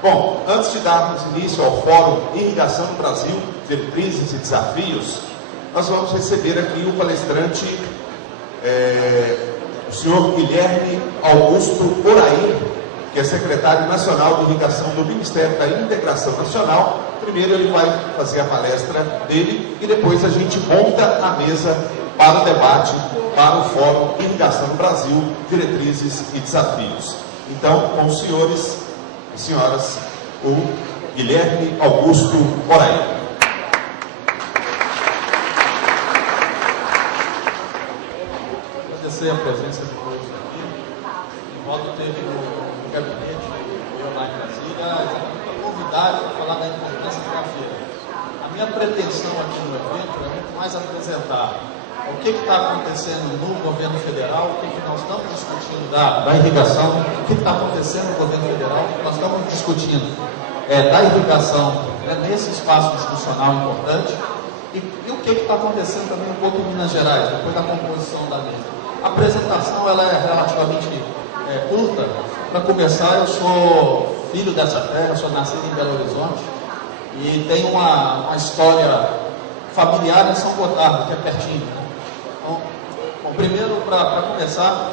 Bom, antes de darmos início ao Fórum Irrigação no Brasil, Diretrizes e Desafios, nós vamos receber aqui o palestrante, o senhor Guilherme Augusto Poraí, que é secretário nacional de Irrigação do Ministério da Integração Nacional. Primeiro ele vai fazer a palestra dele e depois a gente monta a mesa para o debate, para o Fórum Irrigação no Brasil, Diretrizes e Desafios. Então, com os senhores e senhoras, o Guilherme Augusto Poraí. Agradecer a presença de todos aqui. Em volta teve no gabinete, eu lá em Brasília, exatamente para convidar para falar da importância da feira. A minha pretensão aqui no evento é muito mais apresentar o que está acontecendo no governo federal, o que nós estamos discutindo da irrigação, o que está acontecendo no governo federal, o que nós estamos discutindo da irrigação nesse espaço institucional importante, e o que está acontecendo também um pouco em Minas Gerais, depois da composição da mesa. A apresentação ela é relativamente curta. Para começar, eu sou filho dessa terra, sou nascido em Belo Horizonte, e tenho uma história familiar em São Gotardo, que é pertinho. Bom, primeiro, para começar,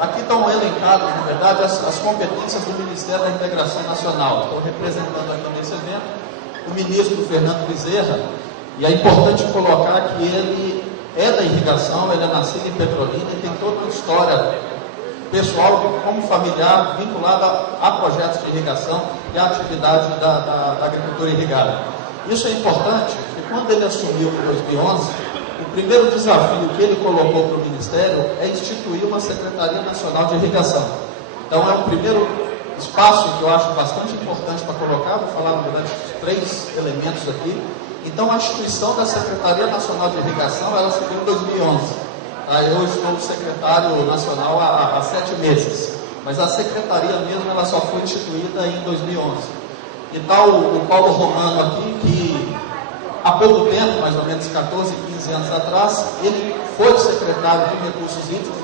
aqui estão elencadas, na verdade, as competências do Ministério da Integração Nacional. Estou representando aqui nesse evento o ministro Fernando Bezerra, e é importante colocar que ele é da irrigação, ele é nascido em Petrolina e tem toda uma história pessoal, como familiar, vinculada a projetos de irrigação e à atividade da agricultura irrigada. Isso é importante, porque quando ele assumiu em 2011, o primeiro desafio que ele colocou para o Ministério é instituir uma Secretaria Nacional de Irrigação. Então é o primeiro espaço que eu acho bastante importante para colocar, vou falar na verdade de 3 elementos aqui. Então a instituição da Secretaria Nacional de Irrigação, ela se deu em 2011. Eu estou secretário nacional há 7 meses, mas a secretaria mesmo ela só foi instituída em 2011. E tal o Paulo Romano aqui, que há pouco tempo, mais ou menos 14, 15 anos atrás, ele foi secretário de Recursos Hídricos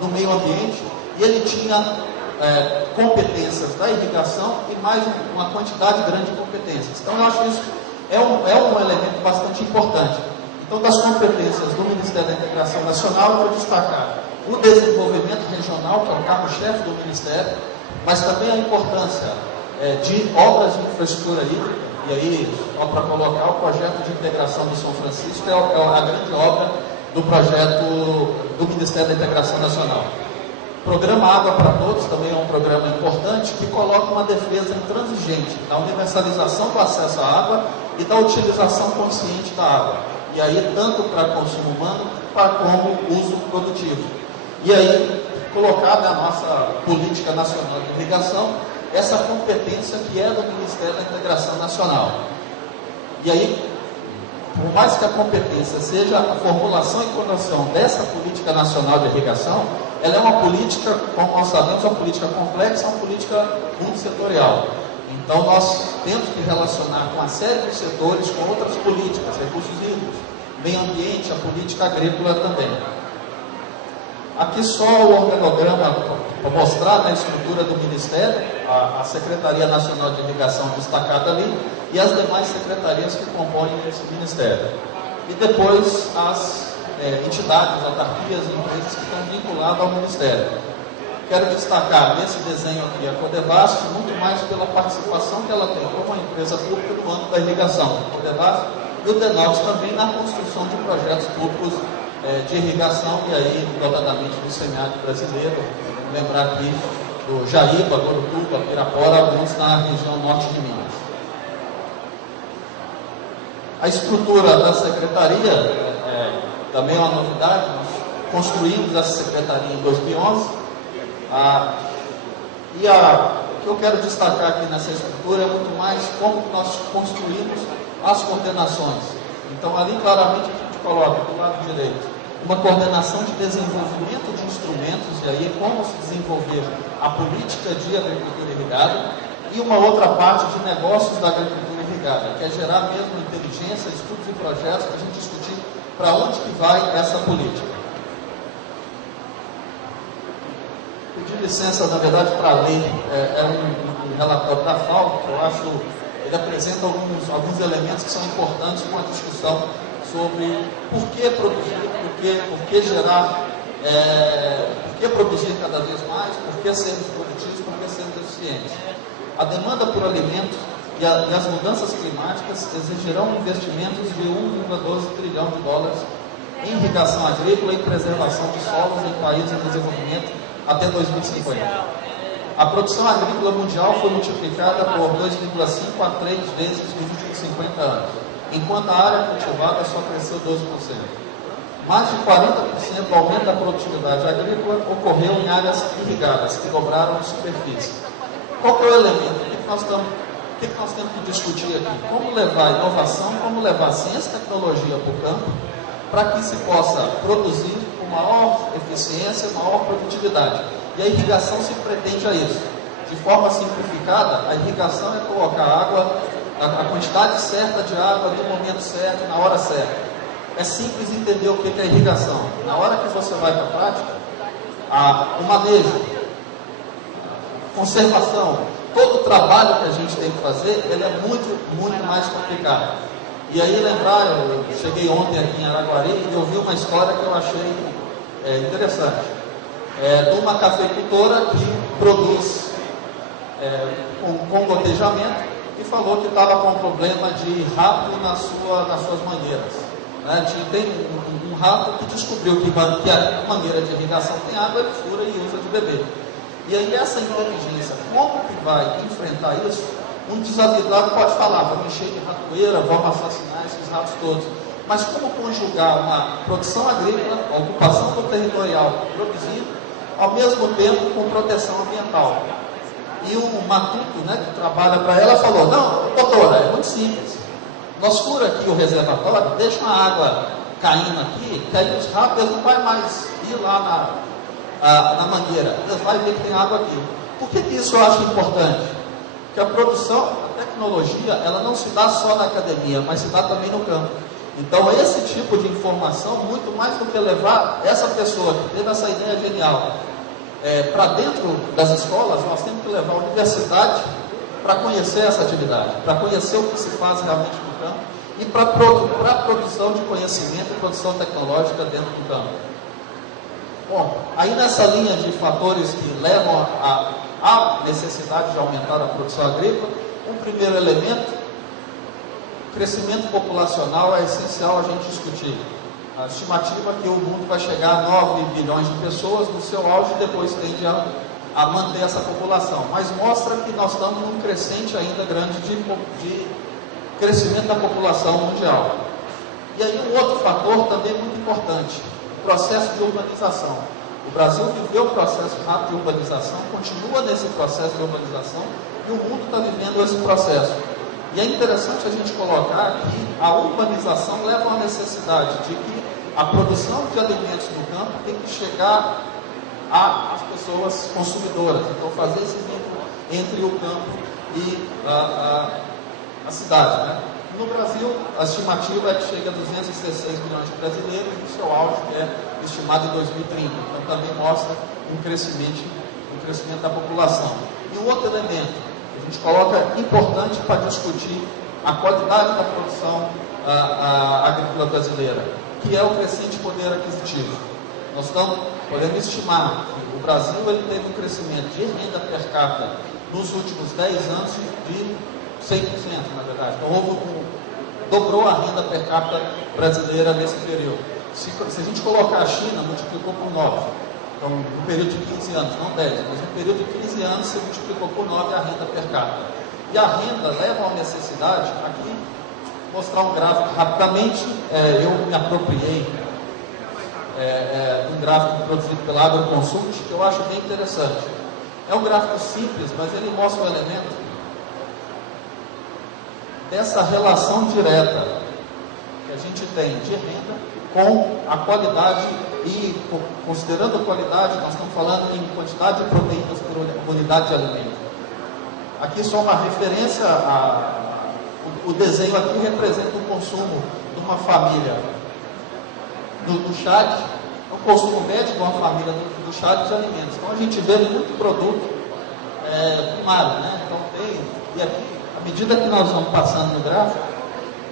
no Meio Ambiente, e ele tinha competências da irrigação e mais uma quantidade grande de competências. Então eu acho que isso é um elemento bastante importante. Então, das competências do Ministério da Integração Nacional, eu vou destacar o desenvolvimento regional, que é o carro-chefe do Ministério, mas também a importância de obras de infraestrutura hídrica. E aí, só para colocar, o projeto de integração do São Francisco é a grande obra do projeto do Ministério da Integração Nacional. O programa Água para Todos também é um programa importante que coloca uma defesa intransigente da universalização do acesso à água e da utilização consciente da água. E aí, tanto para consumo humano, como uso produtivo. E aí, colocada a nossa política nacional de irrigação, essa competência que é do Ministério da Integração Nacional. E aí, por mais que a competência seja a formulação e condução dessa política nacional de irrigação, ela é uma política, como nós sabemos, uma política complexa, uma política multissetorial. Então, nós temos que relacionar com uma série de setores, com outras políticas, recursos hídricos, meio ambiente, a política agrícola também. Aqui só o organograma para mostrar a estrutura do Ministério, a Secretaria Nacional de Irrigação destacada ali, e as demais secretarias que compõem esse Ministério. E depois as entidades, autarquias e empresas que estão vinculadas ao Ministério. Quero destacar nesse desenho aqui a Codevasf, muito mais pela participação que ela tem como uma empresa pública no âmbito da irrigação. A Codevasf e o DENOX também na construção de projetos públicos de irrigação, e aí, notadamente, do semiárido brasileiro, lembrar aqui do Jaíba, Gorutuba, Pirapora, alguns na região norte de Minas. A estrutura da secretaria também é uma novidade, nós construímos essa secretaria em 2011, o que eu quero destacar aqui nessa estrutura é muito mais como nós construímos as coordenações. Então, ali claramente a gente coloca do lado direito uma coordenação de desenvolvimento de instrumentos, e aí como se desenvolver a política de agricultura irrigada, e uma outra parte de negócios da agricultura irrigada, que é gerar mesmo inteligência, estudos e projetos para a gente discutir para onde que vai essa política. Pedi licença, na verdade, para ler um relatório da FAO, que eu acho, ele apresenta alguns elementos que são importantes para uma discussão sobre por que produzir, por que gerar, por que produzir cada vez mais, por que sermos produtivos, por que sermos eficientes. A demanda por alimentos e as mudanças climáticas exigirão investimentos de 1,12 trilhão de dólares em irrigação agrícola e preservação de solos em países em desenvolvimento até 2050. A produção agrícola mundial foi multiplicada por 2,5 a 3 vezes nos últimos 50 anos, enquanto a área cultivada só cresceu 12%. Mais de 40% do aumento da produtividade agrícola ocorreu em áreas irrigadas, que dobraram de superfície. Qual que é o elemento? O que nós temos que discutir aqui? Como levar inovação, como levar ciência e tecnologia para o campo, para que se possa produzir com maior eficiência, maior produtividade. E a irrigação se pretende a isso. De forma simplificada, a irrigação é colocar água, a quantidade certa de água, no momento certo, na hora certa. É simples entender o que é irrigação. Na hora que você vai para a prática, o manejo, a conservação, todo o trabalho que a gente tem que fazer, ele é muito mais complicado. E aí eu cheguei ontem aqui em Araguari e eu vi uma história que eu achei interessante. De uma cafeicultora que produz com gotejamento e falou que estava com um problema de rato nas suas mangueiras. Tem um rato que descobriu que a mangueira de irrigação tem água, ele fura e usa de beber. E aí essa inteligência, como que vai enfrentar isso? Um desavisado pode falar, vamos encher de ratoeira, vamos assassinar esses ratos todos. Mas como conjugar uma produção agrícola, a ocupação do territorial produzindo, ao mesmo tempo com proteção ambiental? E o Matuto, que trabalha para ela, falou, não, doutora, é muito simples. Nós fura aqui o reservatório, deixa uma água caindo aqui, que aí os ratos não vão mais ir lá na mangueira, eles vão ver que tem água aqui. Por que isso eu acho importante? Que a produção, a tecnologia, ela não se dá só na academia, mas se dá também no campo. Então, esse tipo de informação, muito mais do que levar essa pessoa que teve essa ideia genial para dentro das escolas, nós temos que levar a universidade para conhecer essa atividade, para conhecer o que se faz realmente no campo e para a produção de conhecimento e produção tecnológica dentro do campo. Bom, aí nessa linha de fatores que levam à necessidade de aumentar a produção agrícola, um primeiro elemento, o crescimento populacional é essencial a gente discutir. A estimativa é que o mundo vai chegar a 9 bilhões de pessoas no seu auge e depois tende a manter essa população. Mas mostra que nós estamos num crescente ainda grande de crescimento da população mundial. E aí um outro fator também muito importante, o processo de urbanização. O Brasil viveu um processo rápido de urbanização, continua nesse processo de urbanização e o mundo está vivendo esse processo. E é interessante a gente colocar que a urbanização leva à necessidade de que a produção de alimentos no campo tem que chegar às pessoas consumidoras. Então, fazer esse vínculo entre o campo e a cidade. No Brasil, a estimativa é que chega a 216 milhões de brasileiros e o seu auge é estimado em 2030. Então, também mostra um crescimento da população. E um outro elemento que a gente coloca importante para discutir a qualidade da produção agrícola brasileira, que é o crescente poder aquisitivo. Nós podemos estimar que o Brasil ele teve um crescimento de renda per capita nos últimos 10 anos de 100%, na verdade. Então, dobrou a renda per capita brasileira nesse período. Se a gente colocar a China, multiplicou por 9. Então, no período de 15 anos, não 10, mas no período de 15 anos, se multiplicou por 9 a renda per capita. E a renda leva a necessidade, aqui, mostrar um gráfico rapidamente, eu me apropriei de um gráfico produzido pela AgroConsult, que eu acho bem interessante. É um gráfico simples, mas ele mostra um elemento dessa relação direta que a gente tem de renda com a qualidade e, considerando a qualidade, nós estamos falando em quantidade de proteínas por unidade de alimento. Aqui só uma referência, o desenho aqui representa o consumo de uma família no Chad, o consumo médio de uma família fiduciário de alimentos. Então a gente vê muito produto primário, né? Então e aqui, à medida que nós vamos passando no gráfico,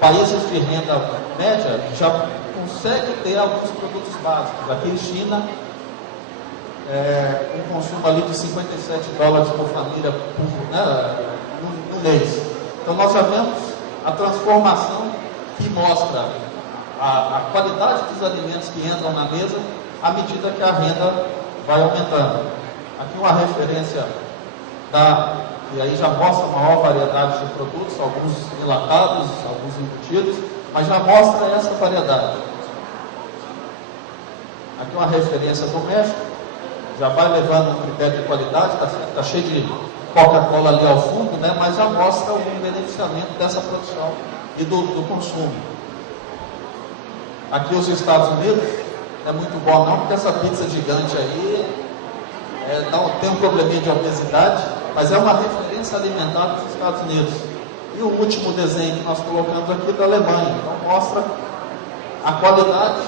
países de renda média já conseguem ter alguns produtos básicos. Aqui China, um consumo ali de 57 dólares por família no mês. Então nós já vemos a transformação que mostra a qualidade dos alimentos que entram na mesa à medida que a renda vai aumentando. Aqui uma referência e aí já mostra maior variedade de produtos, alguns enlatados, alguns embutidos, mas já mostra essa variedade. Aqui uma referência do México, já vai levando um critério de qualidade, está cheio de Coca-Cola ali ao fundo, né, mas já mostra o beneficiamento dessa produção e do consumo. Aqui os Estados Unidos, não é muito bom não, porque essa pizza gigante aí tem um probleminha de obesidade, mas é uma referência alimentar dos Estados Unidos. E o último desenho que nós colocamos aqui é da Alemanha, então mostra a qualidade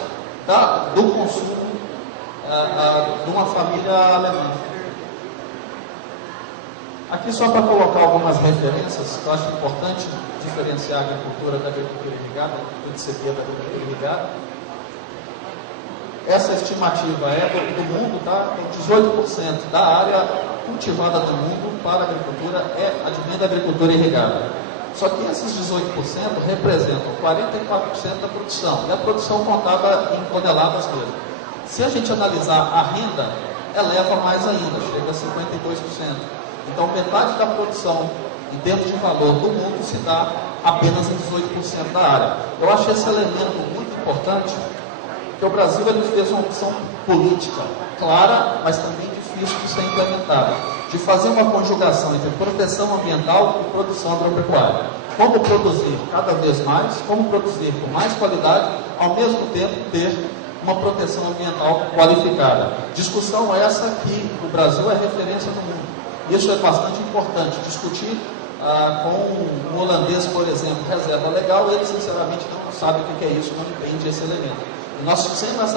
do consumo de uma família alemã. Aqui só para colocar algumas referências, que eu acho importante diferenciar a agricultura da agricultura irrigada, a agricultura de sequeira da agricultura irrigada. Essa estimativa é do mundo, tá? 18% da área cultivada do mundo para a agricultura advém da agricultura irrigada. Só que esses 18% representam 44% da produção, e a produção contada em toneladas mesmo. Se a gente analisar a renda, eleva mais ainda, chega a 52%. Então, metade da produção, em termos de valor do mundo, se dá apenas em 18% da área. Eu acho esse elemento muito importante, porque o Brasil ele fez uma opção política clara, mas também difícil de ser implementada, de fazer uma conjugação entre proteção ambiental e produção agropecuária. Como produzir cada vez mais, como produzir com mais qualidade, ao mesmo tempo ter uma proteção ambiental qualificada. Discussão essa que o Brasil é referência no mundo. Isso é bastante importante. Discutir com um holandês, por exemplo, reserva legal, ele sinceramente não sabe o que é isso, não entende esse elemento. E nós temos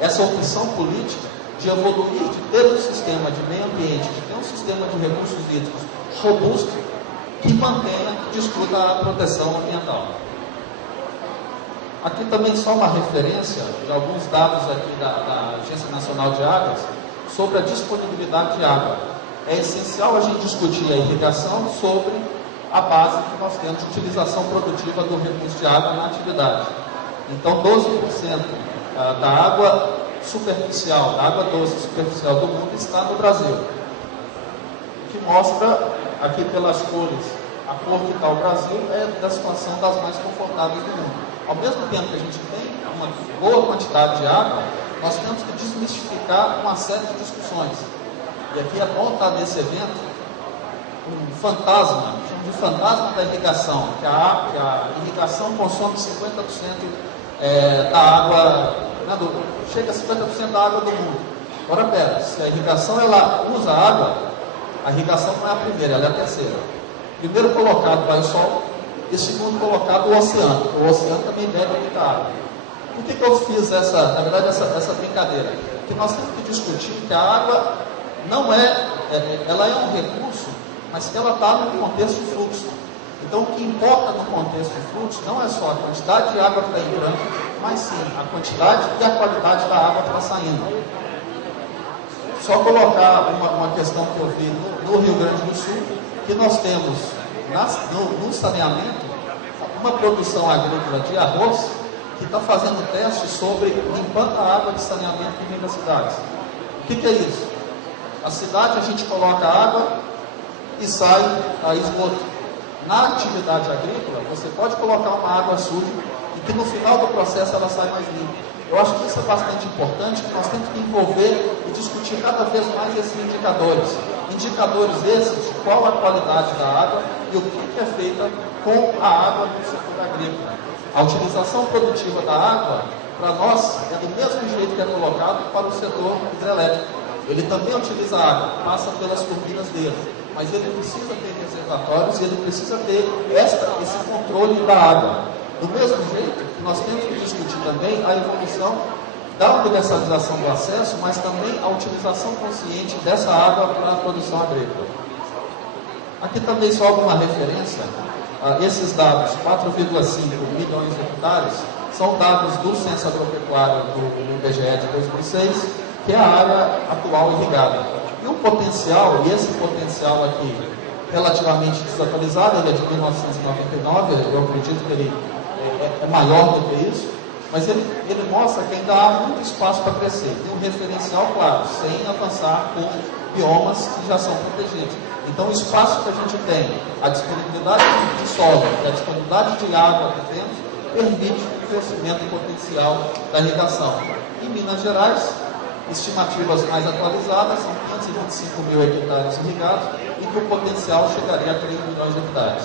essa opção política de evoluir, de ter um sistema de meio ambiente, de ter um sistema de recursos hídricos robusto, que mantenha, que discuta a proteção ambiental. Aqui também só uma referência de alguns dados aqui da Agência Nacional de Águas sobre a disponibilidade de água. É essencial a gente discutir a irrigação sobre a base que nós temos de utilização produtiva do recurso de água na atividade. Então, 12% da água superficial, da água doce superficial do mundo está no Brasil. O que mostra, aqui pelas cores, a cor que está o Brasil é da situação das mais confortáveis do mundo. Ao mesmo tempo que a gente tem uma boa quantidade de água, nós temos que desmistificar uma série de discussões. E aqui é bom estar nesse evento, um fantasma, chamamos de fantasma da irrigação, que a irrigação consome 50% da água, chega a 50% da água do mundo. Agora, pera, se a irrigação ela usa água, a irrigação não é a primeira, ela é a terceira. Primeiro colocado vai o sol, e segundo colocado o oceano. O oceano também bebe muita água. Por que eu fiz essa brincadeira? Porque nós temos que discutir que a água não ela é um recurso, mas que ela está no contexto de fluxo. Então, o que importa no contexto de fluxo não é só a quantidade de água que está entrando, mas sim a quantidade e a qualidade da água que está saindo. Só colocar uma questão que eu vi no Rio Grande do Sul, que nós temos no saneamento uma produção agrícola de arroz que está fazendo testes sobre limpando a água de saneamento que vem das cidades. O que é isso? A cidade a gente coloca água e sai a esgoto. Na atividade agrícola, você pode colocar uma água suja e que no final do processo ela sai mais limpa. Eu acho que isso é bastante importante, que nós temos que envolver e discutir cada vez mais esses indicadores. Indicadores esses de qual a qualidade da água e o que é feita com a água no setor agrícola. A utilização produtiva da água, para nós, é do mesmo jeito que é colocado para o setor hidrelétrico. Ele também utiliza água, passa pelas turbinas dele, mas ele precisa ter reservatórios e ele precisa ter esse controle da água. Do mesmo jeito que nós temos que discutir também a evolução da universalização do acesso, mas também a utilização consciente dessa água para a produção agrícola. Aqui também só alguma referência. Esses dados, 4,5 milhões de hectares, são dados do Censo Agropecuário do IBGE de 2006, que é a área atual irrigada. E o potencial, e esse potencial aqui, relativamente desatualizado, ele é de 1999, eu acredito que ele é maior do que isso, mas ele mostra que ainda há muito espaço para crescer. Tem um referencial claro, sem avançar com biomas que já são protegidos. Então, o espaço que a gente tem, a disponibilidade de solo e a disponibilidade de água que temos, permite o crescimento potencial da irrigação. Em Minas Gerais, estimativas mais atualizadas são 525 mil hectares irrigados e que o potencial chegaria a 3 milhões de hectares.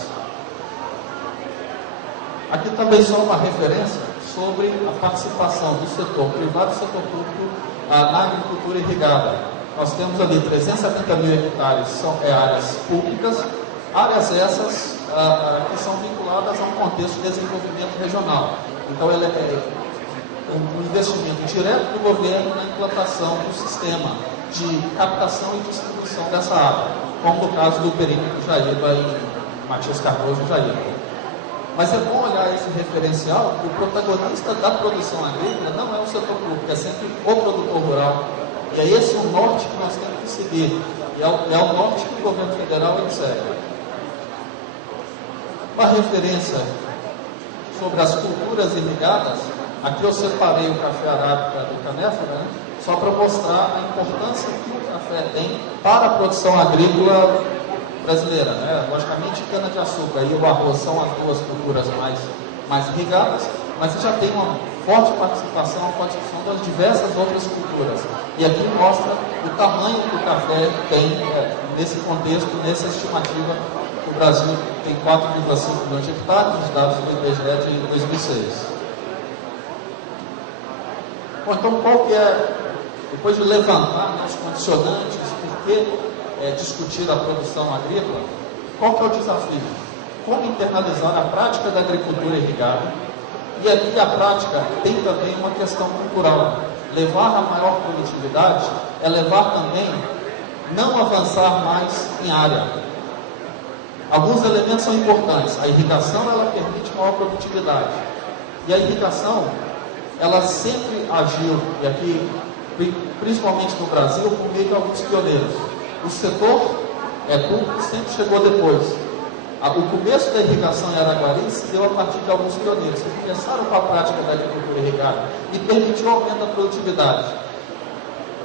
Aqui também só uma referência sobre a participação do setor privado e do setor público na agricultura irrigada. Nós temos ali 370 mil hectares, são áreas públicas, áreas essas que são vinculadas a um contexto de desenvolvimento regional. Então, ele é um investimento direto do governo na implantação do sistema de captação e distribuição dessa água, como no caso do perímetro Jaíba em Matias Cardoso e Jaíba. Mas é bom olhar esse referencial, que o protagonista da produção agrícola não é o setor público, é sempre o produtor rural. E é esse o norte que nós temos que seguir. E é o norte que o governo federal segue. Uma referência sobre as culturas irrigadas, aqui eu separei o café arábica do canéfora, né, só para mostrar a importância que o café tem para a produção agrícola brasileira. Né? Logicamente, cana-de-açúcar e o arroz são as duas culturas mais irrigadas, mas você já tem uma forte participação, uma participação das diversas outras culturas. E aqui mostra o tamanho que o café tem nesse contexto, nessa estimativa. O Brasil tem 4,5 milhões de hectares, os dados do IBGE de 2006. Bom, então qual que é, depois de levantar os condicionantes, por que discutir a produção agrícola, qual que é o desafio? Como internalizar a prática da agricultura irrigada? E aqui a prática tem também uma questão cultural. Levar a maior produtividade é levar também, não avançar mais em área. Alguns elementos são importantes. A irrigação, ela permite maior produtividade. E a irrigação, ela sempre agiu, e aqui, principalmente no Brasil, por meio de alguns pioneiros. O setor público sempre chegou depois. O começo da irrigação em Araguari se deu a partir de alguns pioneiros que começaram com a prática da agricultura irrigada e permitiu o aumento da produtividade.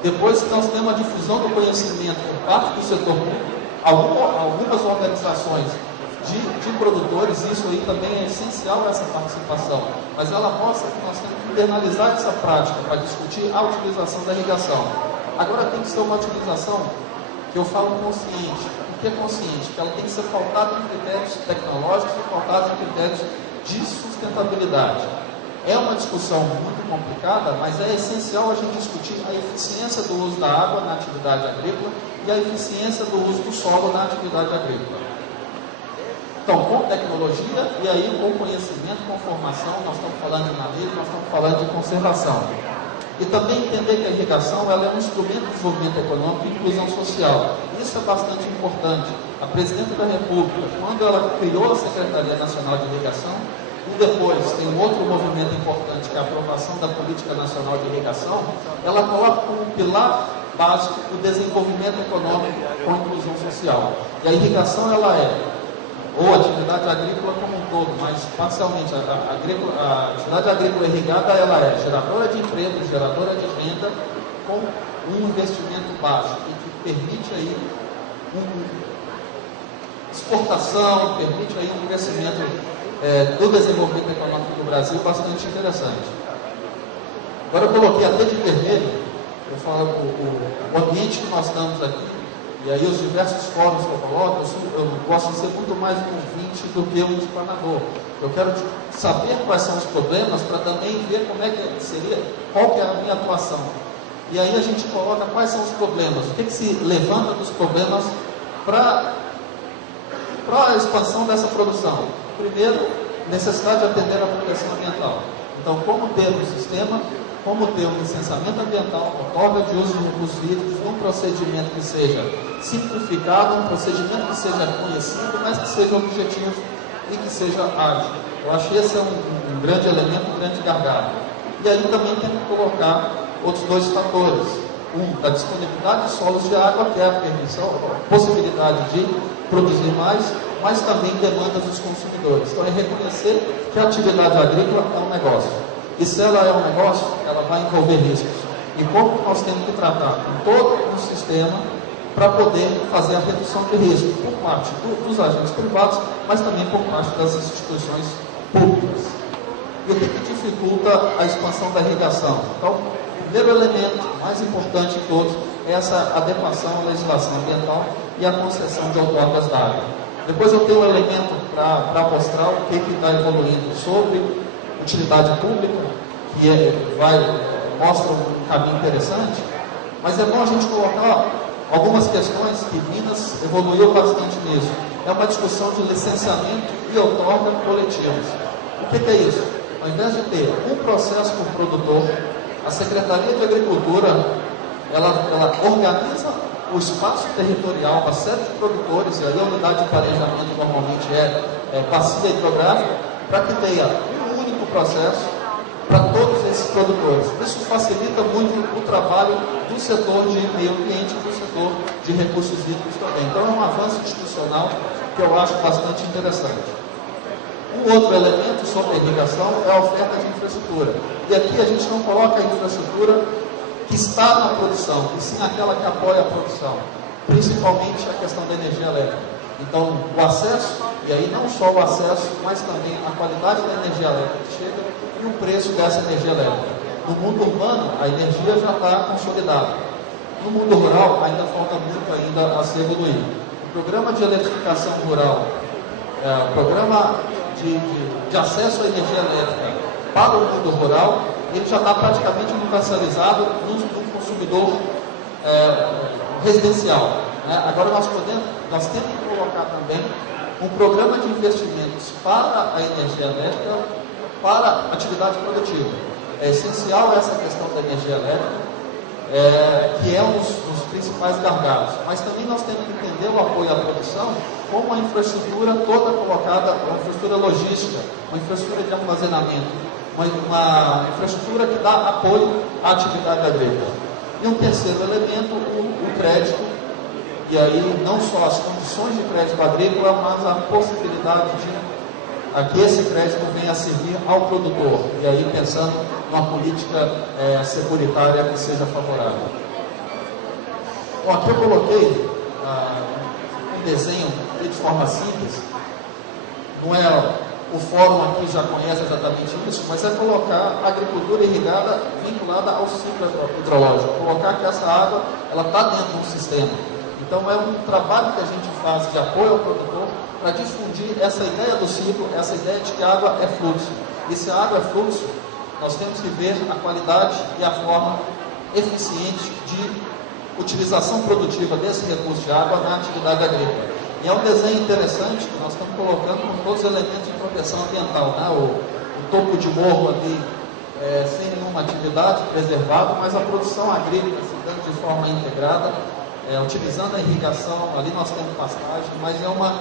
Depois nós temos a difusão do conhecimento por parte do setor público, algumas organizações de produtores, isso aí também é essencial essa participação, mas ela mostra que nós temos que internalizar essa prática para discutir a utilização da irrigação. Agora tem que ser uma utilização que eu falo consciente. O que é consciente? Que ela tem que ser pautada em critérios tecnológicos e pautada em critérios de sustentabilidade. É uma discussão muito complicada, mas é essencial a gente discutir a eficiência do uso da água na atividade agrícola e a eficiência do uso do solo na atividade agrícola. Então, com tecnologia e aí com conhecimento, com formação, nós estamos falando de manejo, nós estamos falando de conservação. E também entender que a irrigação ela é um instrumento de desenvolvimento econômico e inclusão social. Isso é bastante importante. A Presidenta da República, quando ela criou a Secretaria Nacional de Irrigação, e depois tem um outro movimento importante, que é a aprovação da Política Nacional de Irrigação, ela coloca como pilar básico o desenvolvimento econômico com inclusão social. E a irrigação, ela ou a atividade agrícola como um todo, mas parcialmente a atividade agrícola irrigada ela é geradora de emprego, geradora de renda, com um investimento baixo e que permite aí exportação, permite aí um crescimento do desenvolvimento econômico do Brasil bastante interessante. Agora eu coloquei até de vermelho, eu falo o ambiente que nós estamos aqui. E aí os diversos fóruns que eu coloco, eu gosto de ser muito mais um ouvinte do que um explanador. Eu quero saber quais são os problemas para também ver como é que seria, qual que é a minha atuação. E aí a gente coloca quais são os problemas, o que se levanta dos problemas para a expansão dessa produção. Primeiro, necessidade de atender à proteção ambiental. Então, como ter um sistema como ter um licenciamento ambiental, outorga de uso de recursos hídricos, um procedimento que seja simplificado, um procedimento que seja conhecido, mas que seja objetivo e que seja ágil. Eu acho que esse é um grande elemento, um grande gargalo. E aí também tem que colocar outros dois fatores. Da disponibilidade de solos de água, que é a permissão, a possibilidade de produzir mais, mas também demandas dos consumidores. Então é reconhecer que a atividade agrícola é um negócio. E se ela é um negócio, ela vai envolver riscos. E como nós temos que tratar em todo um sistema para poder fazer a redução de risco, por parte dos agentes privados, mas também por parte das instituições públicas. E o que dificulta a expansão da irrigação? Então, o primeiro elemento, mais importante de todos, é essa adequação à legislação ambiental e a concessão de outorgas da água. Depois eu tenho um elemento para mostrar o que está evoluindo sobre utilidade pública, que mostra um caminho interessante, mas é bom a gente colocar algumas questões que Minas evoluiu bastante nisso. É uma discussão de licenciamento e outorga coletivos. O que é isso? Ao invés de ter um processo por produtor, a Secretaria de Agricultura ela organiza o espaço territorial para série de produtores, e aí a unidade de planejamento normalmente é bacia hidrográfica, para que tenha um único processo para todos esses produtores. Isso facilita muito o trabalho do setor de meio ambiente e do setor de recursos hídricos também. Então é um avanço institucional que eu acho bastante interessante. Um outro elemento sobre a irrigação é a oferta de infraestrutura. E aqui a gente não coloca a infraestrutura que está na produção, e sim aquela que apoia a produção, principalmente a questão da energia elétrica. Então, o acesso, e aí não só o acesso, mas também a qualidade da energia elétrica que chega e o preço dessa energia elétrica. No mundo urbano, a energia já está consolidada. No mundo rural, ainda falta muito ainda a se evoluir. O programa de eletrificação rural, o programa de acesso à energia elétrica para o mundo rural, ele já está praticamente universalizado no consumidor residencial. Né? Agora nós temos que colocar também um programa de investimentos para a energia elétrica, para a atividade produtiva. É essencial essa questão da energia elétrica, que é um dos principais gargalos. Mas também nós temos que entender o apoio à produção como uma infraestrutura toda colocada, uma infraestrutura logística, uma infraestrutura de armazenamento, uma infraestrutura que dá apoio à atividade agrícola. E um terceiro elemento, o crédito, e aí não só as condições de crédito agrícola, mas a possibilidade de que esse crédito venha a servir ao produtor, e aí pensando numa política securitária que seja favorável. Bom, aqui eu coloquei um desenho de forma simples, não é o fórum aqui já conhece exatamente isso, mas é colocar a agricultura irrigada vinculada ao ciclo hidrológico, colocar que essa água ela está dentro de um sistema. Então é um trabalho que a gente faz de apoio ao produtor para difundir essa ideia do ciclo, essa ideia de que a água é fluxo. E se a água é fluxo, nós temos que ver a qualidade e a forma eficiente de utilização produtiva desse recurso de água na atividade agrícola. E é um desenho interessante que nós estamos colocando com todos os elementos de proteção ambiental, né? O topo de morro ali sem nenhuma atividade, preservado, mas a produção agrícola se dando de forma integrada, utilizando a irrigação, ali nós temos pastagem, mas é uma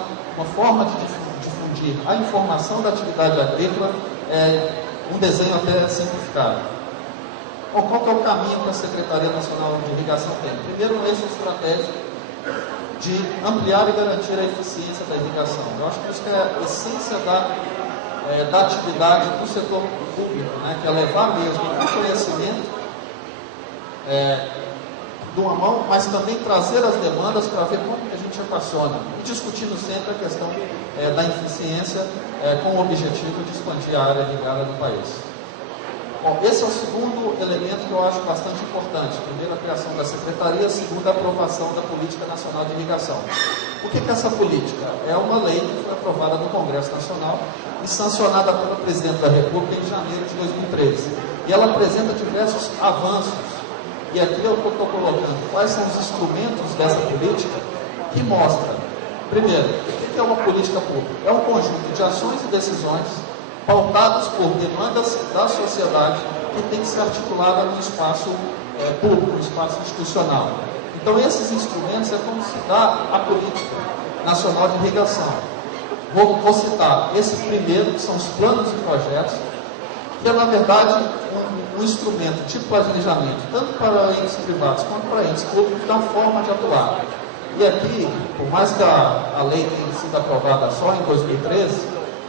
forma de difundir a informação da atividade agrícola, um desenho até simplificado. Bom, qual que é o caminho que a Secretaria Nacional de Irrigação tem? Primeiro, um eixo estratégico de ampliar e garantir a eficiência da irrigação. Eu acho que isso é a essência da atividade do setor público, né? Que é levar mesmo o conhecimento de uma mão, mas também trazer as demandas para ver como que a gente equaciona, e discutindo sempre a questão da eficiência com o objetivo de expandir a área irrigada do país. Bom, esse é o segundo elemento que eu acho bastante importante. Primeiro, a criação da Secretaria. Segundo, a aprovação da Política Nacional de Irrigação. O que é essa política? É uma lei que foi aprovada no Congresso Nacional e sancionada pelo Presidente da República em janeiro de 2013. E ela apresenta diversos avanços. E aqui eu estou colocando quais são os instrumentos dessa política que mostra, primeiro, o que é uma política pública? É um conjunto de ações e decisões pautados por demandas da sociedade que tem que ser articulada no espaço público, no espaço institucional. Então, esses instrumentos é como se dá a política nacional de irrigação. Vou citar esses primeiros, que são os planos e projetos, que é, na verdade, um instrumento de planejamento, tanto para entes privados quanto para entes públicos, da forma de atuar. E aqui, por mais que a lei tenha sido aprovada só em 2013,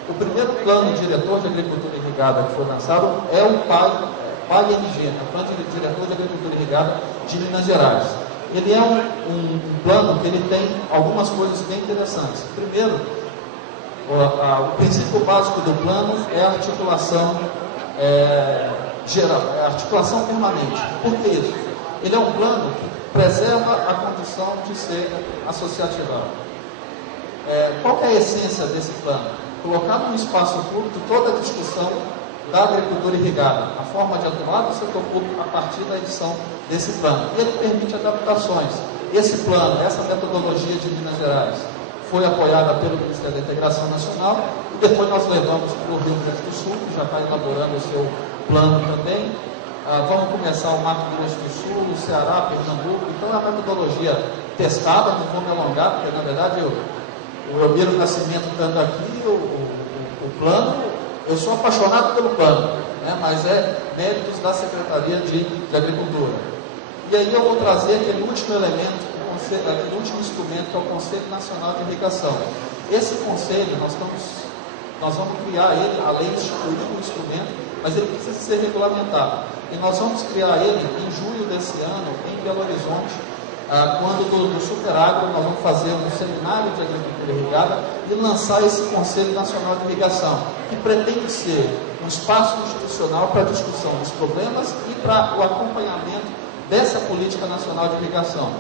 o primeiro plano diretor de agricultura irrigada que foi lançado é o PAI-MG, o Plano Diretor de Agricultura Irrigada de Minas Gerais. Ele é um plano que ele tem algumas coisas bem interessantes. Primeiro, o princípio básico do plano é a articulação geral, a articulação permanente. Por que isso? Ele é um plano que preserva a condição de ser associativa. Qual é a essência desse plano? Colocar no espaço público toda a discussão da agricultura irrigada, a forma de atuar do setor público a partir da edição desse plano. E ele permite adaptações. Esse plano, essa metodologia de Minas Gerais, foi apoiada pelo Ministério da Integração Nacional e depois nós levamos para o Rio Grande do Sul, que já está elaborando o seu plano também. Vamos começar o Mato Grosso do Sul, o Ceará, Pernambuco. Então é uma metodologia testada, não vou me alongar, porque na verdade o Elmiro Nascimento estando aqui, o plano, eu sou apaixonado pelo plano, né, mas é méritos da Secretaria de Agricultura. E aí eu vou trazer aquele último elemento, aquele último instrumento, que é o Conselho Nacional de Irrigação. Esse conselho, nós vamos criar ele, a lei instituiu um instrumento, mas ele precisa ser regulamentado. E nós vamos criar ele em julho desse ano, em Belo Horizonte, quando do Superagro nós vamos fazer um seminário de agricultura irrigada e lançar esse Conselho Nacional de Irrigação, que pretende ser um espaço institucional para a discussão dos problemas e para o acompanhamento dessa política nacional de irrigação.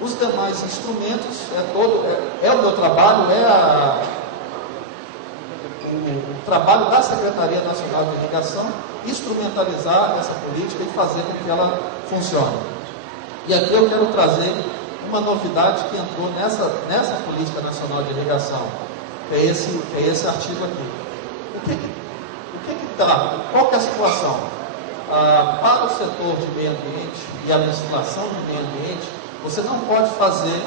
Os demais instrumentos, o meu trabalho, o trabalho da Secretaria Nacional de Irrigação, instrumentalizar essa política e fazer com que ela funcione. E aqui eu quero trazer uma novidade que entrou nessa política nacional de irrigação, que é esse artigo aqui. O que está? Qual que é a situação? Para o setor de meio ambiente e a legislação de meio ambiente, você não pode fazer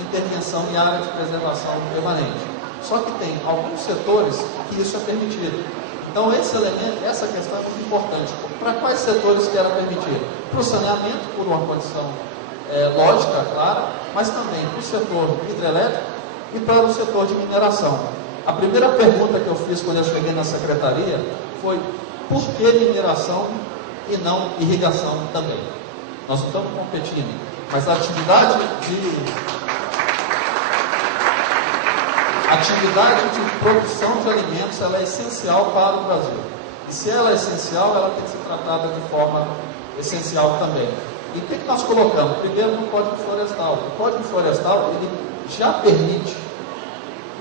intervenção em área de preservação permanente. Só que tem alguns setores que isso é permitido. Então, esse elemento, essa questão é muito importante. Para quais setores que era permitido? Para o saneamento, por uma condição lógica, clara, mas também para o setor hidrelétrico e para o setor de mineração. A primeira pergunta que eu fiz quando eu cheguei na secretaria foi: por que mineração e não irrigação também? Nós não estamos competindo, mas a atividade de produção de alimentos, ela é essencial para o Brasil. E se ela é essencial, ela tem que ser tratada de forma essencial também. E o que nós colocamos? Primeiro, no Código Florestal. O Código Florestal, ele já permite,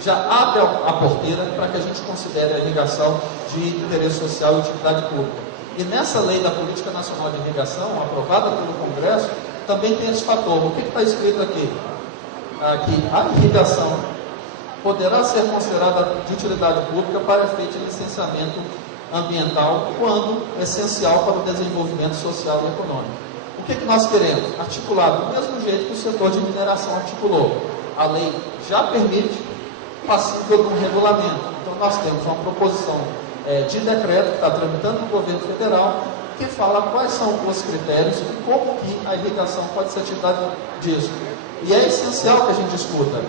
já abre a porteira para que a gente considere a irrigação de interesse social e utilidade pública. E nessa lei da Política Nacional de Irrigação, aprovada pelo Congresso, também tem esse fator. O que está escrito aqui? Que a irrigação poderá ser considerada de utilidade pública para efeito de licenciamento ambiental, quando essencial para o desenvolvimento social e econômico. O que nós queremos? Articular do mesmo jeito que o setor de mineração articulou. A lei já permite, passível de um regulamento. Então, nós temos uma proposição de decreto que está tramitando no governo federal, que fala quais são os critérios e como que a irrigação pode ser atividade disso. E é essencial que a gente discuta.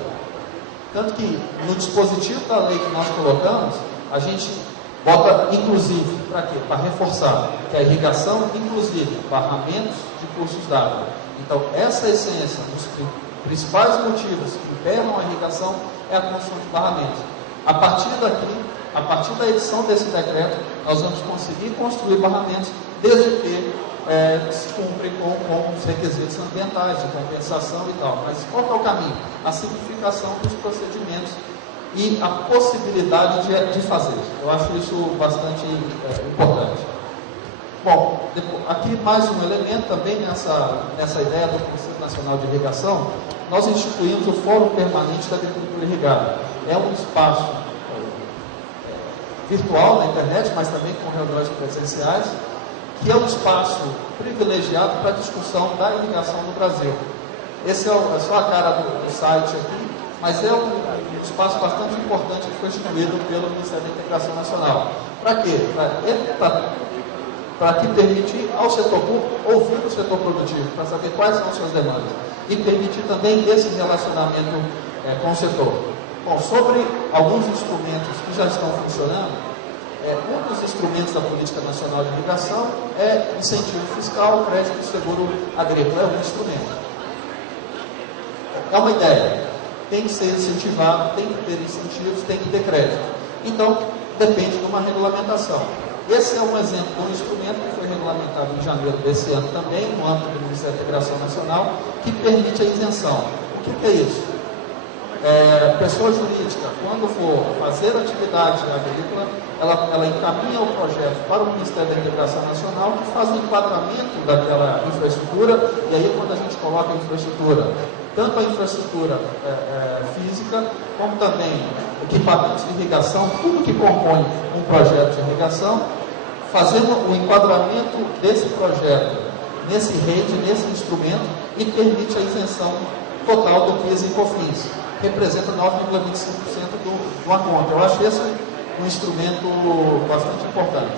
Tanto que no dispositivo da lei que nós colocamos, a gente bota inclusive, para quê? Para reforçar que a irrigação, inclusive, barramentos de cursos d'água. Então, essa essência, os principais motivos que imperam a irrigação é a construção de barramentos. A partir daqui, a partir da edição desse decreto, nós vamos conseguir construir barramentos, desde que se cumpre com os requisitos ambientais, de compensação e tal. Mas qual é o caminho? A simplificação dos procedimentos e a possibilidade de fazer. Eu acho isso bastante importante. Bom, aqui mais um elemento também nessa ideia do Conselho Nacional de Irrigação. Nós instituímos o Fórum Permanente da Agricultura Irrigada. É um espaço virtual na internet, mas também com reuniões presenciais, que é um espaço privilegiado para a discussão da irrigação no Brasil. Esse é só a cara do site aqui, mas é um espaço bastante importante que foi instituído pelo Ministério da Integração Nacional. Para quê? Para que permitir ao setor público ouvir o setor produtivo, para saber quais são as suas demandas, e permitir também esse relacionamento com o setor. Bom, sobre alguns instrumentos que já estão funcionando, um dos instrumentos da Política Nacional de Irrigação é incentivo fiscal, crédito e seguro agrícola, é um instrumento. É uma ideia, tem que ser incentivado, tem que ter incentivos, tem que ter crédito. Então, depende de uma regulamentação. Esse é um exemplo de um instrumento que foi regulamentado em janeiro desse ano também, no âmbito do Ministério da Integração Nacional, que permite a isenção. O que é isso? Pessoa jurídica, quando for fazer atividade agrícola, ela encaminha o projeto para o Ministério da Integração Nacional, que faz o enquadramento daquela infraestrutura, e aí quando a gente coloca a infraestrutura, tanto a infraestrutura física, como também equipamentos de irrigação, tudo que compõe um projeto de irrigação, fazendo o enquadramento desse projeto nesse rede, nesse instrumento, e permite a isenção total do PIS e COFINS. Representa 9,25% de uma conta. Eu acho esse um instrumento bastante importante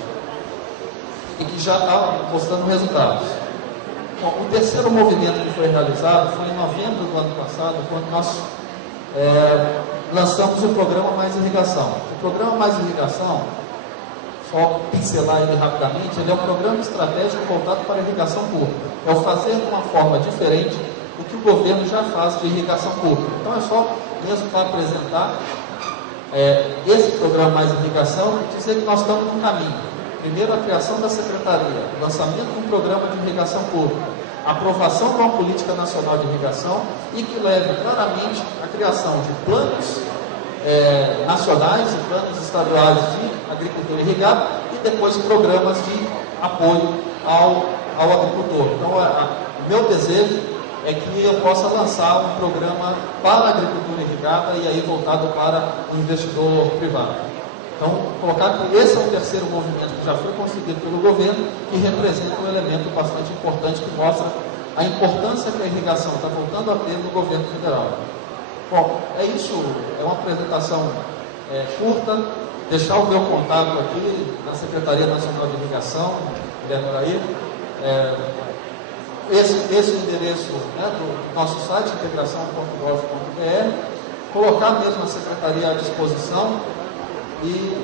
e que já está mostrando resultados. Bom, o terceiro movimento que foi realizado foi em novembro do ano passado, quando nós lançamos o Programa Mais Irrigação. O Programa Mais Irrigação, só pincelar ele rapidamente, ele é um programa estratégico voltado para a irrigação pública. É o fazer de uma forma diferente o que o governo já faz de irrigação pública. Então é só mesmo para apresentar esse programa Mais Irrigação e dizer que nós estamos no caminho. Primeiro, a criação da Secretaria, o lançamento de um programa de irrigação pública, a aprovação de uma política nacional de irrigação e que leve claramente à criação de planos nacionais e planos estaduais de agricultura irrigada e depois programas de apoio ao agricultor. Então, o meu desejo é que eu possa lançar um programa para a agricultura irrigada e aí voltado para o investidor privado. Então, colocar que esse é o terceiro movimento que já foi conseguido pelo governo e representa um elemento bastante importante que mostra a importância que a irrigação está voltando a ter no governo federal. Bom, é isso, é uma apresentação curta, deixar o meu contato aqui na Secretaria Nacional de Irrigação, Guilherme. Esse endereço do nosso site, integração.gov.br, colocar mesmo a Secretaria à disposição e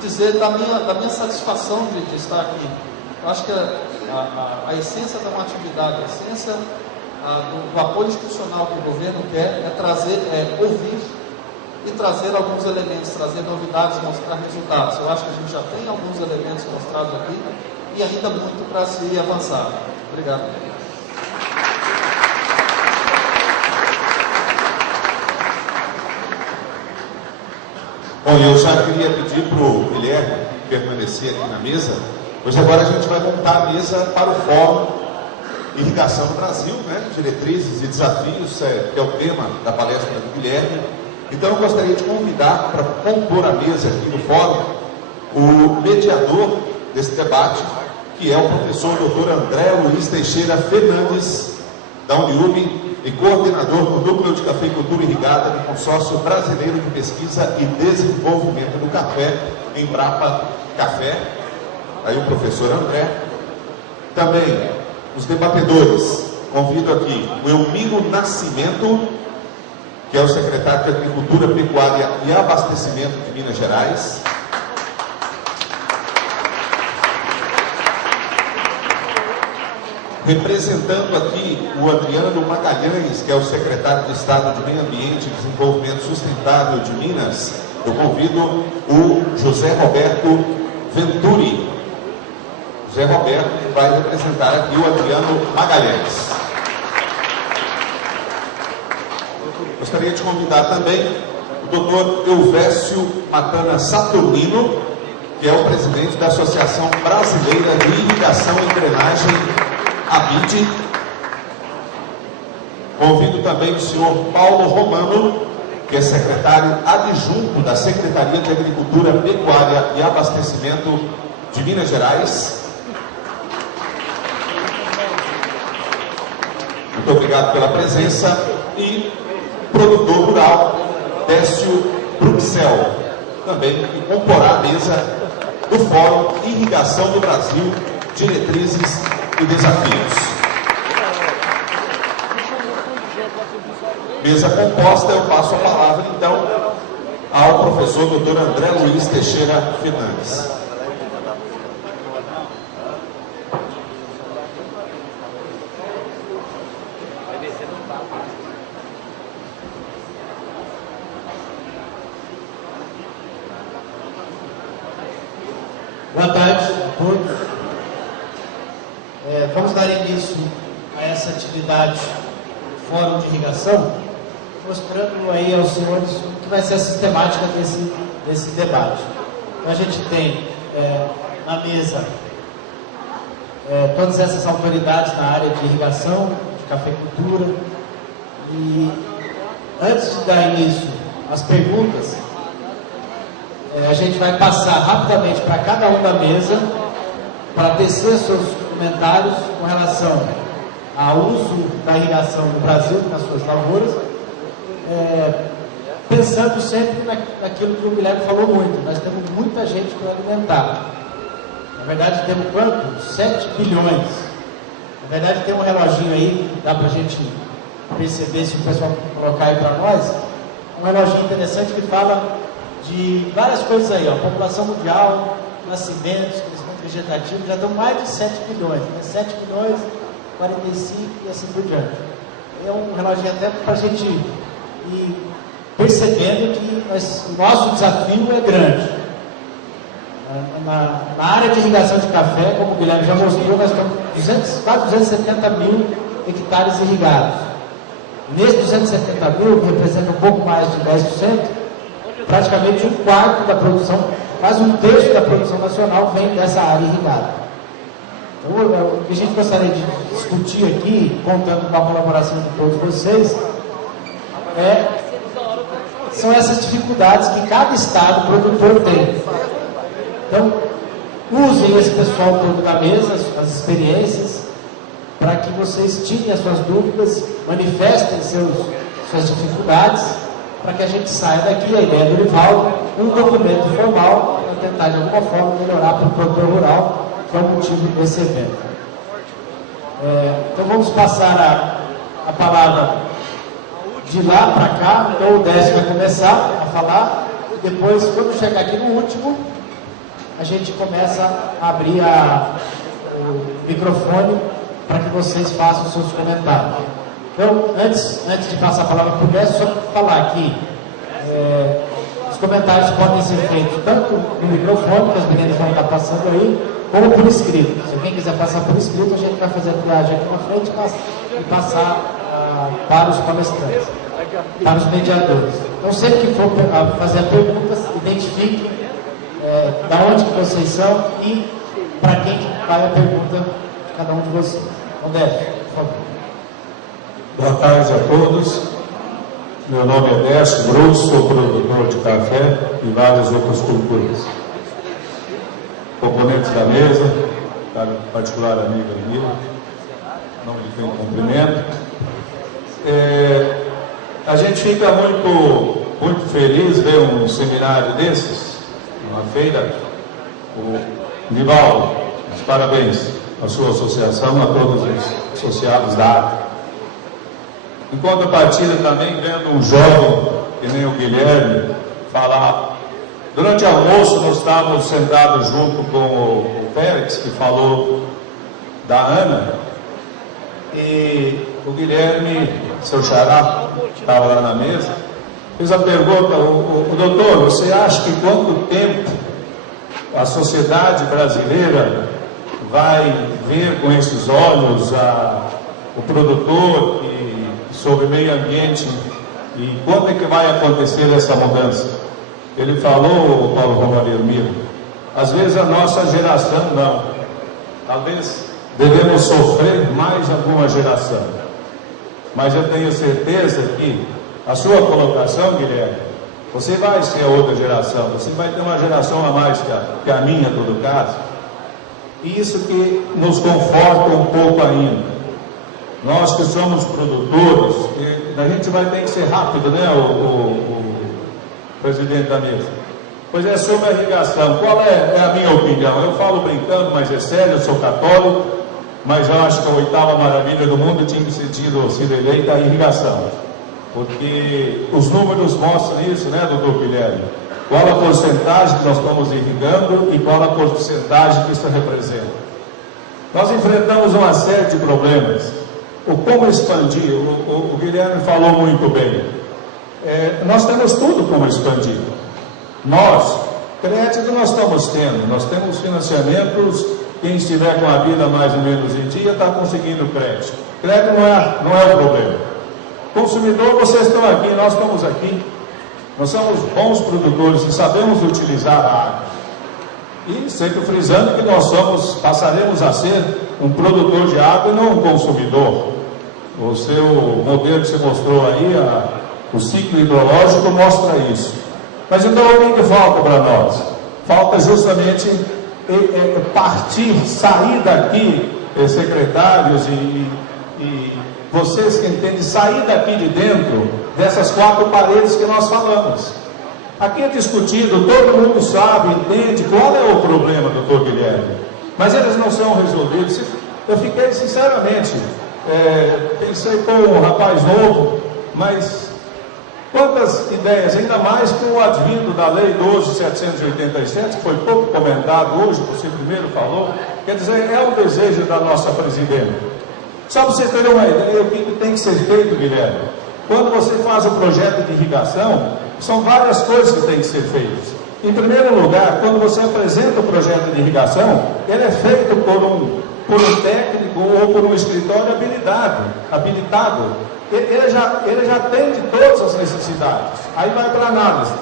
dizer da minha satisfação de estar aqui. Eu acho que a essência da uma atividade, a essência do apoio institucional que o governo quer é trazer, ouvir e trazer alguns elementos, trazer novidades, mostrar resultados. Eu acho que a gente já tem alguns elementos mostrados aqui e ainda muito para se avançar. Obrigado. Bom, eu já queria pedir para o Guilherme permanecer aqui na mesa, pois agora a gente vai montar a mesa para o Fórum Irrigação no Brasil, né? Diretrizes e desafios, que é o tema da palestra do Guilherme. Então eu gostaria de convidar para compor a mesa aqui no Fórum o mediador desse debate, que é o professor Dr. André Luiz Teixeira Fernandes, da Uniub, e coordenador do Núcleo de Cafeicultura Irrigada do Consórcio Brasileiro de Pesquisa e Desenvolvimento do Café, Embrapa Café. Aí o professor André. Também os debatedores. Convido aqui o Elmiro Nascimento, que é o secretário de Agricultura, Pecuária e Abastecimento de Minas Gerais. Representando aqui o Adriano Magalhães, que é o secretário de Estado de Meio Ambiente e Desenvolvimento Sustentável de Minas, eu convido o José Roberto Venturi. José Roberto vai representar aqui o Adriano Magalhães. Gostaria de convidar também o Dr. Elvésio Matana Saturnino, que é o presidente da Associação Brasileira de Irrigação e Drenagem, ABID. Convido também o senhor Paulo Romano, que é secretário adjunto da Secretaria de Agricultura, Pecuária e Abastecimento de Minas Gerais. Muito obrigado pela presença. E produtor rural, Décio Bruxel, também que comporá a mesa do Fórum Irrigação do Brasil, Diretrizes e Desafios. Mesa composta, eu passo a palavra, então, ao professor Dr. André Luiz Teixeira Fernandes. Boa tarde a todos. Vamos dar início a essa atividade do Fórum de Irrigação, mostrando aí aos senhores o que vai ser a sistemática desse debate. Então, a gente tem na mesa todas essas autoridades na área de irrigação, de cafeicultura, e antes de dar início às perguntas, a gente vai passar rapidamente para cada um da mesa para tecer seus comentários com relação ao uso da irrigação no Brasil, nas suas lavouras, pensando sempre naquilo que o Guilherme falou muito. Nós temos muita gente para alimentar. Na verdade, temos quanto? 7 bilhões. Na verdade, tem um reloginho aí, que dá para a gente perceber, se o pessoal colocar aí para nós, um reloginho interessante que fala de várias coisas aí, ó, população mundial, nascimentos, crescimento vegetativo, já estão mais de 7 bilhões, né? 7 bilhões, 45 e assim por diante. É um reloginho até para a gente ir percebendo que o nosso desafio é grande. Na área de irrigação de café, como o Guilherme já mostrou, nós estamos quase 270 mil hectares irrigados. Nesses 270 mil, que representa um pouco mais de 10%, praticamente um quarto da produção, quase um terço da produção nacional vem dessa área irrigada. Então, o que a gente gostaria de discutir aqui, contando com a colaboração de todos vocês, são essas dificuldades que cada estado produtor tem. Então, usem esse pessoal todo da mesa, as experiências, para que vocês tirem as suas dúvidas, manifestem suas dificuldades, para que a gente saia daqui, a ideia do Rivaldo, um documento formal para tentar de alguma forma melhorar para o produtor rural, que é o motivo desse evento. Então vamos passar a palavra de lá para cá. Então o Décio vai começar a falar, e depois, quando chegar aqui no último, a gente começa a abrir o microfone para que vocês façam seus comentários. Então, antes de passar a palavra para o Décio, só falar que os comentários podem ser feitos tanto no microfone, que as meninas vão estar passando aí, como por escrito. Se alguém quiser passar por escrito, a gente vai fazer a triagem aqui na frente e passar para os palestrantes, para os mediadores. Então, sempre que for fazer a pergunta, identifiquem da onde que vocês são e para quem vai a pergunta de cada um de vocês. Então, Décio, por favor. Boa tarde a todos. Meu nome é Décio Bruxel, sou produtor de café e várias outras culturas. Componentes da mesa, particular amiga minha, não lhe tenho cumprimento. A gente fica muito feliz ver um seminário desses, uma feira. O Rivaldo, parabéns à sua associação, a todos os associados da área. Em contrapartida, também vendo um jovem, que nem o Guilherme, falar. Durante o almoço, nós estávamos sentados junto com o Félix, que falou da Ana, e o Guilherme, seu xará, estava lá na mesa, fez a pergunta: o doutor, você acha que quanto tempo a sociedade brasileira vai ver com esses olhos o produtor sobre meio ambiente, e quando é que vai acontecer essa mudança? Ele falou, Paulo Romareiro Miro, às vezes a nossa geração não, talvez devemos sofrer mais alguma geração, mas eu tenho certeza que a sua colocação, Guilherme, você vai ser a outra geração, você vai ter uma geração a mais que a minha, em todo caso, e isso que nos conforta um pouco ainda. nós que somos produtores, a gente vai ter que ser rápido, né, o presidente da mesa. Pois é, sobre a irrigação, qual é a minha opinião? Eu falo brincando, mas é sério, eu sou católico, mas eu acho que a 8ª maravilha do mundo tinha que sido eleita a irrigação, porque os números mostram isso, né, doutor Guilherme? Qual a porcentagem que nós estamos irrigando e qual a porcentagem que isso representa? Nós enfrentamos uma série de problemas. O como expandir, o Guilherme falou muito bem. Nós temos tudo como expandir. Nós, crédito nós estamos tendo, nós temos financiamentos, quem estiver com a vida mais ou menos em dia está conseguindo crédito. Crédito não é o problema. Consumidor, vocês estão aqui, nós estamos aqui. Nós somos bons produtores e sabemos utilizar a água. E sempre frisando que nós passaremos a ser um produtor de água e não um consumidor. O seu modelo que você mostrou aí, o ciclo hidrológico mostra isso. Mas então o que falta para nós? Falta justamente sair daqui, secretários e vocês que entendem, sair daqui de dentro dessas 4 paredes que nós falamos. Aqui é discutido, todo mundo sabe, entende qual é o problema, doutor Guilherme, mas eles não são resolvidos. Eu fiquei, sinceramente, pensei, um rapaz novo, mas quantas ideias, ainda mais com o advindo da Lei 12.787, que foi pouco comentado hoje, você primeiro falou, quer dizer, é o desejo da nossa presidenta. Só para vocês terem uma ideia, o que tem que ser feito, Guilherme? Quando você faz o projeto de irrigação, são várias coisas que têm que ser feitas. Em primeiro lugar, quando você apresenta o projeto de irrigação, ele é feito por um técnico ou por um escritório habilitado. Ele já atende todas as necessidades. Aí vai para análise.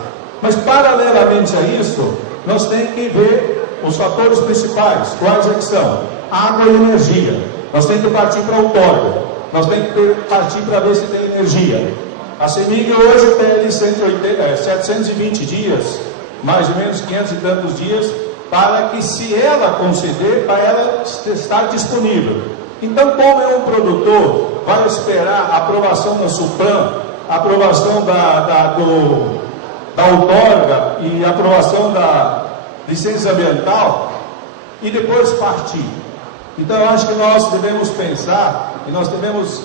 Mas, paralelamente a isso, nós temos que ver os fatores principais. Quais é que são? Água e energia. Nós temos que partir para a outorga. Nós temos que partir para ver se tem energia. A CEMIG hoje tem 720 dias, mais ou menos 500 e tantos dias, para que, se ela conceder, para ela estar disponível. Então, como é um produtor, vai esperar a aprovação da SUPRAM, a aprovação da outorga e a aprovação da licença ambiental, e depois partir. Então, eu acho que nós devemos pensar, e nós devemos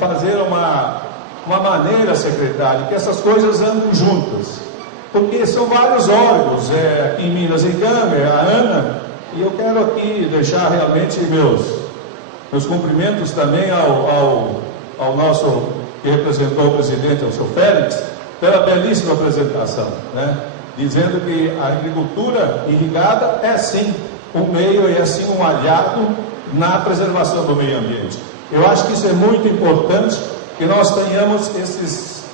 fazer uma maneira, secretário, que essas coisas andem juntas, porque são vários órgãos, aqui em Minas, em Gama, a ANA, e eu quero aqui deixar realmente meus cumprimentos também ao nosso, que representou o presidente, ao seu Félix, pela belíssima apresentação, né? Dizendo que a agricultura irrigada é sim um meio e é sim um aliado na preservação do meio ambiente. Eu acho que isso é muito importante, que nós tenhamos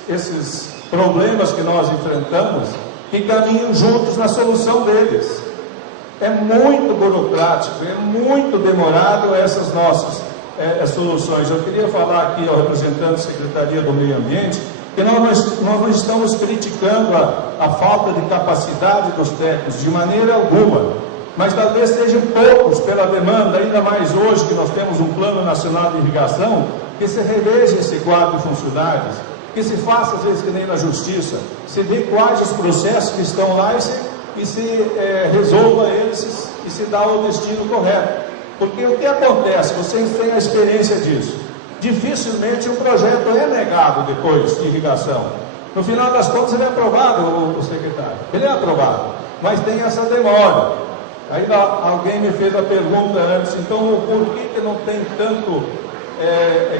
esses problemas que nós enfrentamos, que caminham juntos na solução deles. É muito burocrático, é muito demorado essas nossas soluções. Eu queria falar aqui ao representante da Secretaria do Meio Ambiente, que nós não estamos criticando a falta de capacidade dos técnicos, de maneira alguma, mas talvez sejam poucos pela demanda, ainda mais hoje que nós temos um Plano Nacional de Irrigação, que se reveja esse quadro de funcionários, que se faça, às vezes, que nem na Justiça, se vê quais os processos que estão lá e se resolva eles e se dá o destino correto. Porque o que acontece, vocês têm a experiência disso, dificilmente um projeto é negado depois de irrigação. No final das contas, ele é aprovado, o secretário, ele é aprovado, mas tem essa demora. Aí alguém me fez a pergunta antes, então por que não tem tanto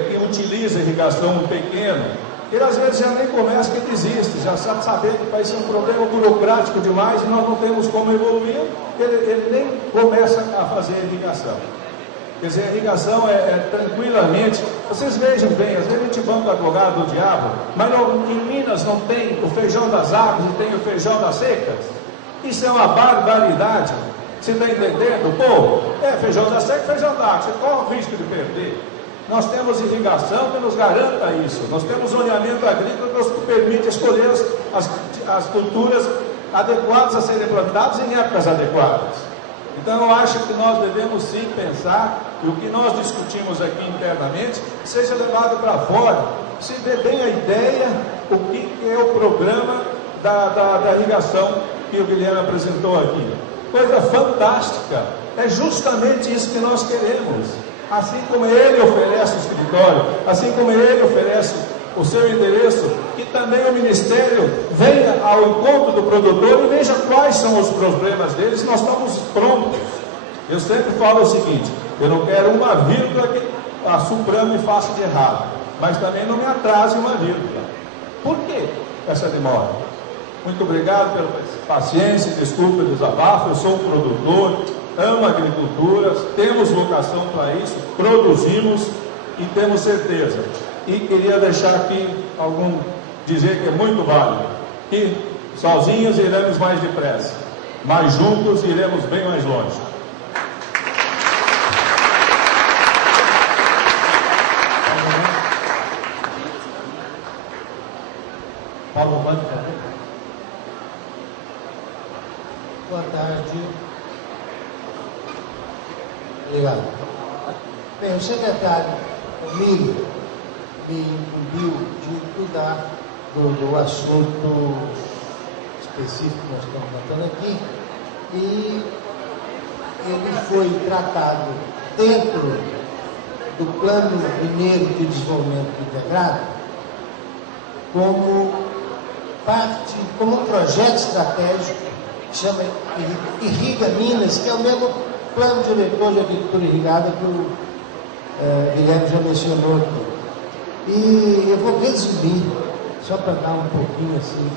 que utiliza irrigação pequena? Ele às vezes já nem começa que desiste, já sabe saber que vai ser um problema burocrático demais e nós não temos como evoluir, ele nem começa a fazer irrigação. Quer dizer, a irrigação tranquilamente, vocês vejam bem, às vezes a gente banca advogado do diabo, mas em Minas não tem o feijão das águas e tem o feijão das secas. Isso é uma barbaridade. Você está entendendo? Pô, feijão da seca, feijão da água, você corre o risco de perder. Nós temos irrigação que nos garanta isso. Nós temos zoneamento agrícola que nos permite escolher as culturas adequadas a serem plantadas em épocas adequadas. Então, eu acho que nós devemos sim pensar e o que nós discutimos aqui internamente seja levado para fora, se vê bem a ideia, o que é o programa da irrigação que o Guilherme apresentou aqui. Coisa fantástica, é justamente isso que nós queremos. Assim como ele oferece o escritório, assim como ele oferece o seu endereço, que também o Ministério venha ao encontro do produtor e veja quais são os problemas deles, nós estamos prontos. Eu sempre falo o seguinte, eu não quero uma vírgula que a Supram me faça de errado, mas também não me atrase uma vírgula. Por que essa demora? Muito obrigado pela paciência, desculpa o desabafo, eu sou um produtor, amo a agricultura, temos vocação para isso, produzimos e temos certeza. E queria deixar aqui dizer que é muito válido, que sozinhos iremos mais depressa, mas juntos iremos bem mais longe. Paulo Mano, por favor. Boa tarde. Obrigado. Bem, o secretário Emílio me incumbiu de cuidar do assunto específico que nós estamos tratando aqui, e ele foi tratado dentro do Plano Mineiro de Desenvolvimento Integrado como parte, como um projeto estratégico que chama Irriga Minas, que é o mesmo plano diretor de agricultura irrigada que o Guilherme já mencionou aqui. E eu vou resumir, só para dar um pouquinho assim,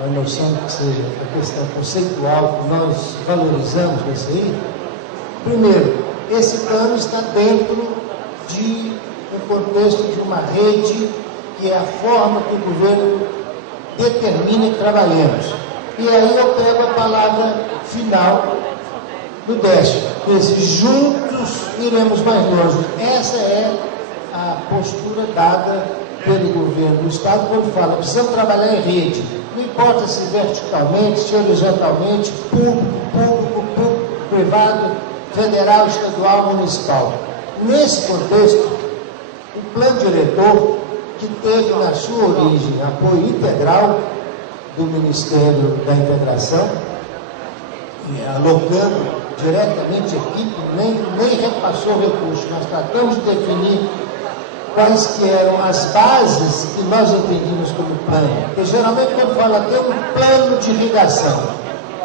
uma noção que seja a questão conceitual que nós valorizamos nisso aí. Primeiro, esse plano está dentro de um contexto de uma rede que é a forma que o governo determina que trabalhemos. E aí eu pego a palavra final do décimo, esse juntos iremos mais longe. Essa é a postura dada pelo governo do Estado quando fala, precisamos trabalhar em rede. Não importa se verticalmente, se horizontalmente, público, privado, federal, estadual, municipal. Nesse contexto, o plano diretor, que teve na sua origem apoio integral do Ministério da Integração, alocando diretamente a equipe, nem repassou recursos. Nós tratamos de definir quais que eram as bases que nós entendíamos como plano. Porque geralmente quando fala tem um plano de irrigação,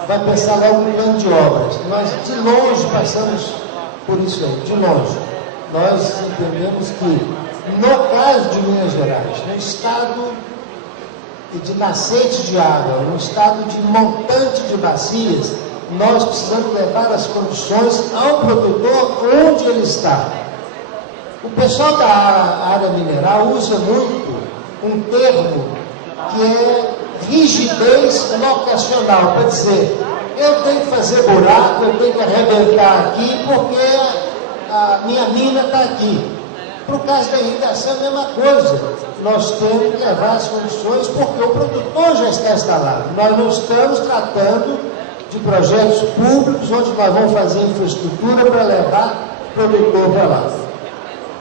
vai pensar logo um plano de obras. Nós de longe passamos por isso aí, de longe. Nós entendemos que no caso de Minas Gerais, no estado de nascente de água, no estado de montante de bacias, nós precisamos levar as condições ao produtor onde ele está. O pessoal da área mineral usa muito um termo que é rigidez locacional, para dizer, eu tenho que fazer buraco, eu tenho que arrebentar aqui, porque a minha mina está aqui. Para o caso da irrigação é a mesma coisa. Nós temos que levar as condições, porque o produtor já está instalado. Nós não estamos tratando de projetos públicos, onde nós vamos fazer infraestrutura para levar o produtor para lá.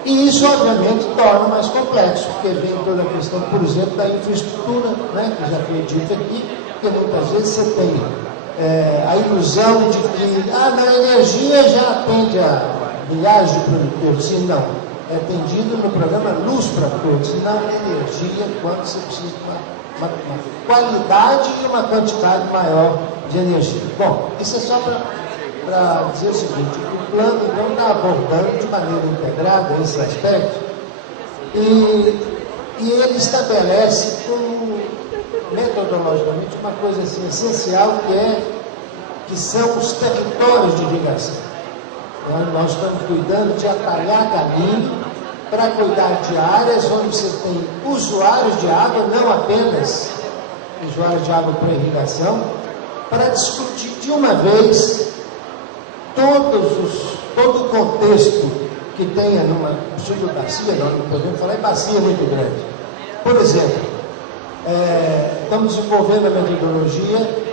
E isso, obviamente, torna mais complexo, porque vem toda a questão, por exemplo, da infraestrutura, né, que já foi dito aqui, porque muitas vezes você tem a ilusão de que a energia já atende a milhares de produtores. Sim, não. É atendido no programa Luz para Todos, não energia, quando você precisa de uma qualidade e uma quantidade maior de energia. Bom, isso é só para dizer o seguinte, o plano então está abordando de maneira integrada esse aspecto e ele estabelece como metodologicamente uma coisa assim, essencial, que são os territórios de irrigação. Nós estamos cuidando de atalhar caminho para cuidar de áreas onde você tem usuários de água, não apenas usuários de água para irrigação, para discutir de uma vez todo o contexto que tenha numa subbacia, não podemos falar em bacia muito grande. Por exemplo, estamos desenvolvendo a metodologia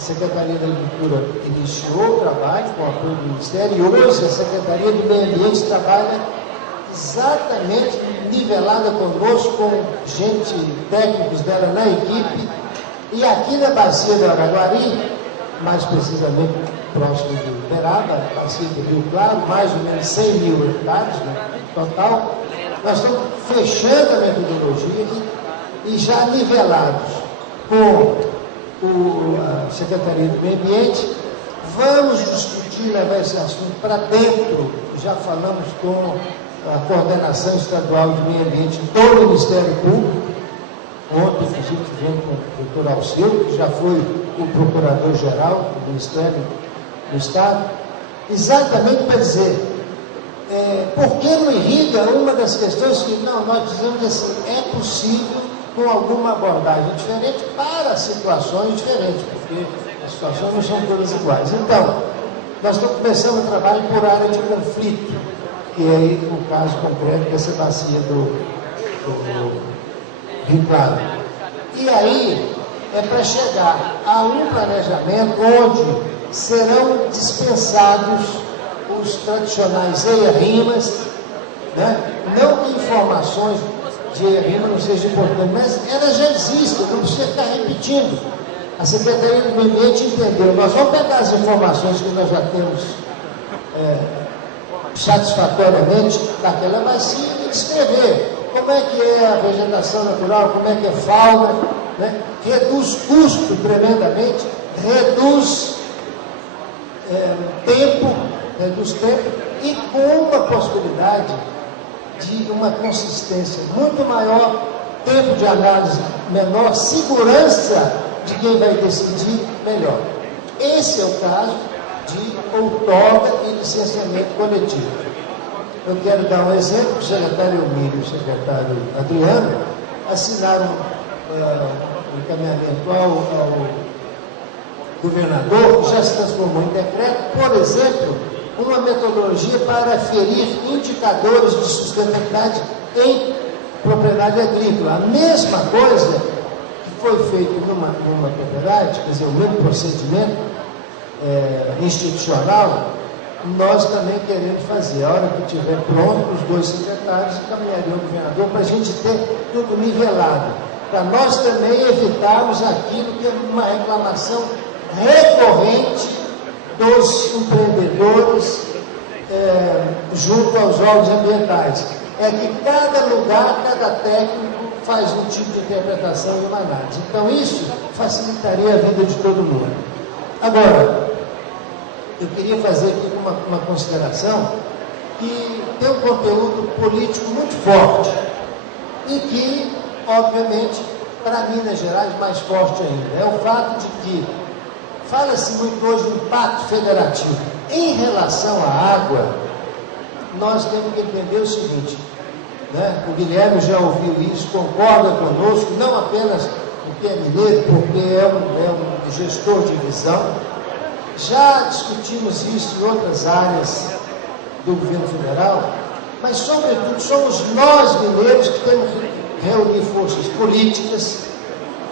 A Secretaria da Agricultura iniciou o trabalho com o apoio do Ministério e hoje a Secretaria do Meio Ambiente trabalha exatamente nivelada conosco, com gente, técnicos dela na equipe, e aqui na bacia do Araguari, mais precisamente próximo do Uberaba, bacia do Rio Claro, mais ou menos 100 mil hectares, né, total, nós estamos fechando a metodologia e já nivelados com a Secretaria do Meio Ambiente, vamos discutir, levar esse assunto para dentro. Já falamos com a Coordenação Estadual de Meio Ambiente do Ministério Público. Ontem, inclusive, tivemos com o doutor Alceu, que já foi o Procurador-Geral do Ministério do Estado, exatamente para dizer, por que não irriga uma das questões que nós dizemos assim, é possível com alguma abordagem diferente para situações diferentes, porque as situações não são todas iguais. Então, nós estamos começando o trabalho por área de conflito, que é aí o caso concreto dessa bacia do Rio Claro. E aí é para chegar a um planejamento onde serão dispensados os tradicionais EIA-RIMAs, né? Não que informações de EIA-RIMA não sejam importantes, mas elas já existem, não precisa ficar repetindo. A Secretaria do Meio Ambiente entendeu, nós vamos pegar as informações que nós já temos satisfatoriamente daquela bacia e descrever como é que é a vegetação natural, como é que é a fauna, né? Reduz custo tremendamente, reduz tempo e com uma possibilidade de uma consistência muito maior, tempo de análise menor, segurança de quem vai decidir melhor. Esse é o caso de outorga e licenciamento coletivo. Eu quero dar um exemplo, o secretário Emílio e o secretário Adriano assinaram um encaminhamento ao governador, que já se transformou em decreto, por exemplo, uma metodologia para aferir indicadores de sustentabilidade em propriedade agrícola. A mesma coisa que foi feito numa propriedade, quer dizer, o mesmo procedimento institucional, nós também queremos fazer. A hora que estiver pronto, os dois secretários encaminhariam ao governador para a gente ter tudo nivelado, para nós também evitarmos aquilo que é uma reclamação recorrente dos empreendedores junto aos órgãos ambientais. É que cada lugar, cada técnico faz um tipo de interpretação e uma análise. Então isso facilitaria a vida de todo mundo. Agora, eu queria fazer aqui uma consideração que tem um conteúdo político muito forte e que, obviamente, para Minas Gerais, mais forte ainda. É o fato de que fala-se muito hoje do impacto federativo. Em relação à água, nós temos que entender o seguinte, né? O Guilherme já ouviu isso, concorda conosco, não apenas porque é mineiro, porque é um gestor de visão. Já discutimos isso em outras áreas do governo federal, mas, sobretudo, somos nós mineiros que temos que reunir forças políticas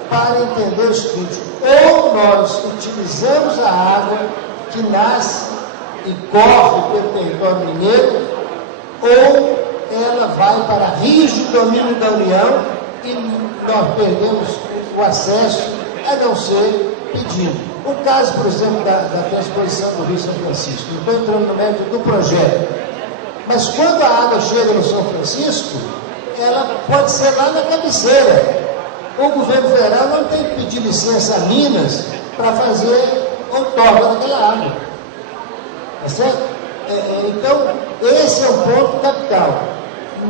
para entender o seguinte: ou nós utilizamos a água que nasce e corre pelo território mineiro, ou ela vai para rios de domínio da União e nós perdemos o acesso, a não ser pedindo. O caso, por exemplo, da transposição do Rio São Francisco, não estou entrando no mérito do projeto, mas quando a água chega no São Francisco, ela pode ser lá na cabeceira. O governo federal não tem que pedir licença a Minas para fazer outorga daquela água. Tá certo? Então, esse é um ponto capital.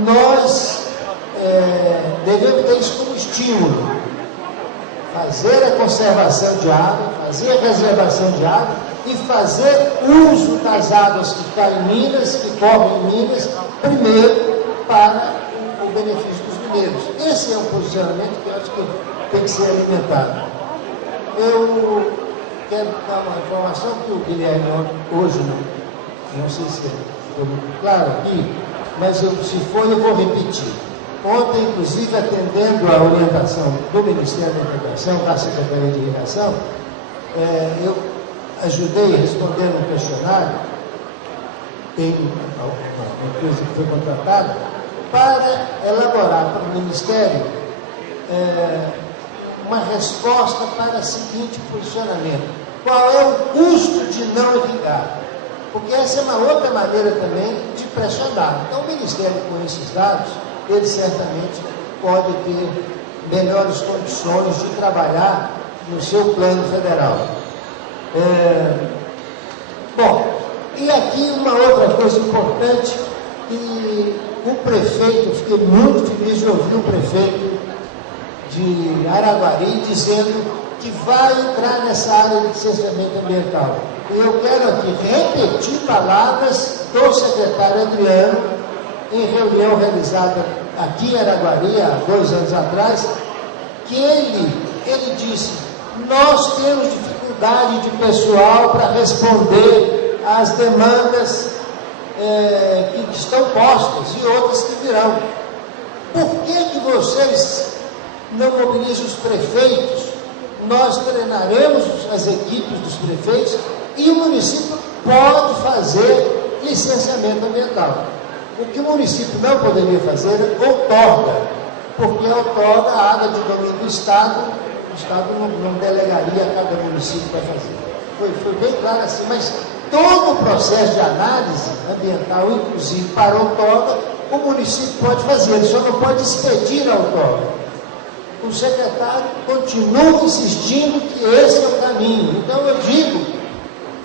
Nós devemos ter isso como estímulo. Fazer a conservação de água, fazer a reservação de água e fazer uso das águas que caem em Minas, que correm em Minas, primeiro para o benefício dos mineiros. Esse é um posicionamento que eu acho que tem que ser alimentado. Eu quero dar uma informação que o Guilherme hoje, não sei se ficou muito claro aqui, mas se for eu vou repetir. Ontem, inclusive, atendendo à orientação do Ministério da Irrigação, da Secretaria de Irrigação, eu ajudei respondendo um questionário, tem uma empresa que foi contratada, para elaborar para o Ministério uma resposta para o seguinte posicionamento: qual é o custo de não irrigar? Porque essa é uma outra maneira também de pressionar. Então, o Ministério, com esses dados, ele certamente pode ter melhores condições de trabalhar no seu plano federal. Bom, e aqui uma outra coisa importante, que o prefeito, eu fiquei muito feliz de ouvir o prefeito de Araguari dizendo que vai entrar nessa área de licenciamento ambiental. E eu quero aqui repetir palavras do secretário Adriano, em reunião realizada aqui em Araguari, há 2 anos atrás, que ele disse: nós temos dificuldade de pessoal para responder às demandas que estão postas e outras que virão. Por que vocês não mobilizam os prefeitos? Nós treinaremos as equipes dos prefeitos e o município pode fazer licenciamento ambiental. O que o município não poderia fazer é outorga, porque a outorga, a área de domínio do Estado, o Estado não delegaria a cada município para fazer. Foi bem claro assim, mas todo o processo de análise ambiental, inclusive para a outorga, o município pode fazer, ele só não pode expedir a outorga. O secretário continua insistindo que esse é o caminho. Então eu digo,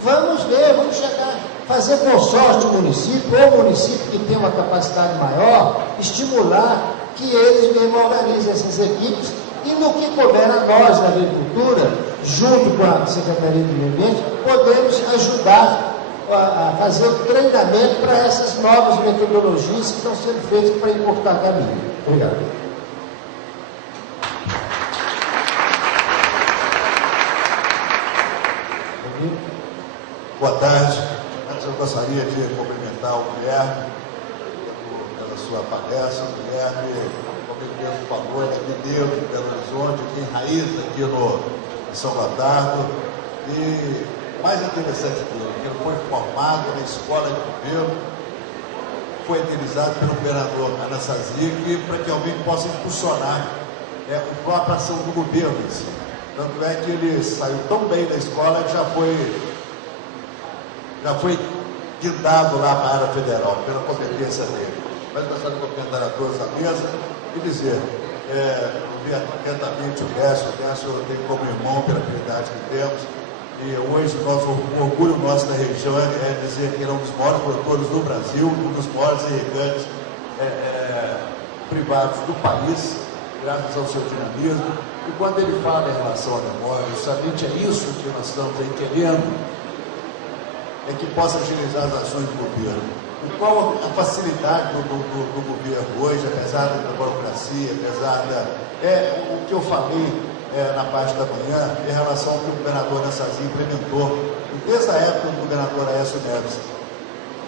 vamos ver, vamos chegar, fazer consórcio de município, ou município que tem uma capacidade maior, estimular que eles mesmo organizem essas equipes, e no que couber a nós na agricultura, junto com a Secretaria do Meio Ambiente, podemos ajudar a fazer o treinamento para essas novas metodologias que estão sendo feitas para encurtar caminho. Obrigado. Boa tarde. Antes eu gostaria de cumprimentar o Guilherme pela sua palestra. O Guilherme, como ele mesmo falou, é mineiro de Belo Horizonte, tem raiz aqui em São Gotardo. E mais interessante que ele foi formado na escola de governo, foi utilizado pelo governador Anastasia para que alguém possa impulsionar a própria ação do governo em si. Tanto é que ele saiu tão bem da escola que já foi guindado lá para a área federal, pela competência dele. Mas gostaria de cumprimentar a todos da mesa e dizer, atentamente o Décio tem como irmão pela afinidade que temos, e hoje o orgulho nosso da região é dizer que ele é um dos maiores produtores do Brasil, um dos maiores irrigantes privados do país, graças ao seu dinamismo. E quando ele fala em relação à memória, justamente é isso que nós estamos aí querendo, é que possa agilizar as ações do governo. E qual a facilidade do governo hoje, apesar da burocracia, apesar o que eu falei na parte da manhã, em relação ao que o governador Anastasia implementou, e desde a época do governador Aécio Neves,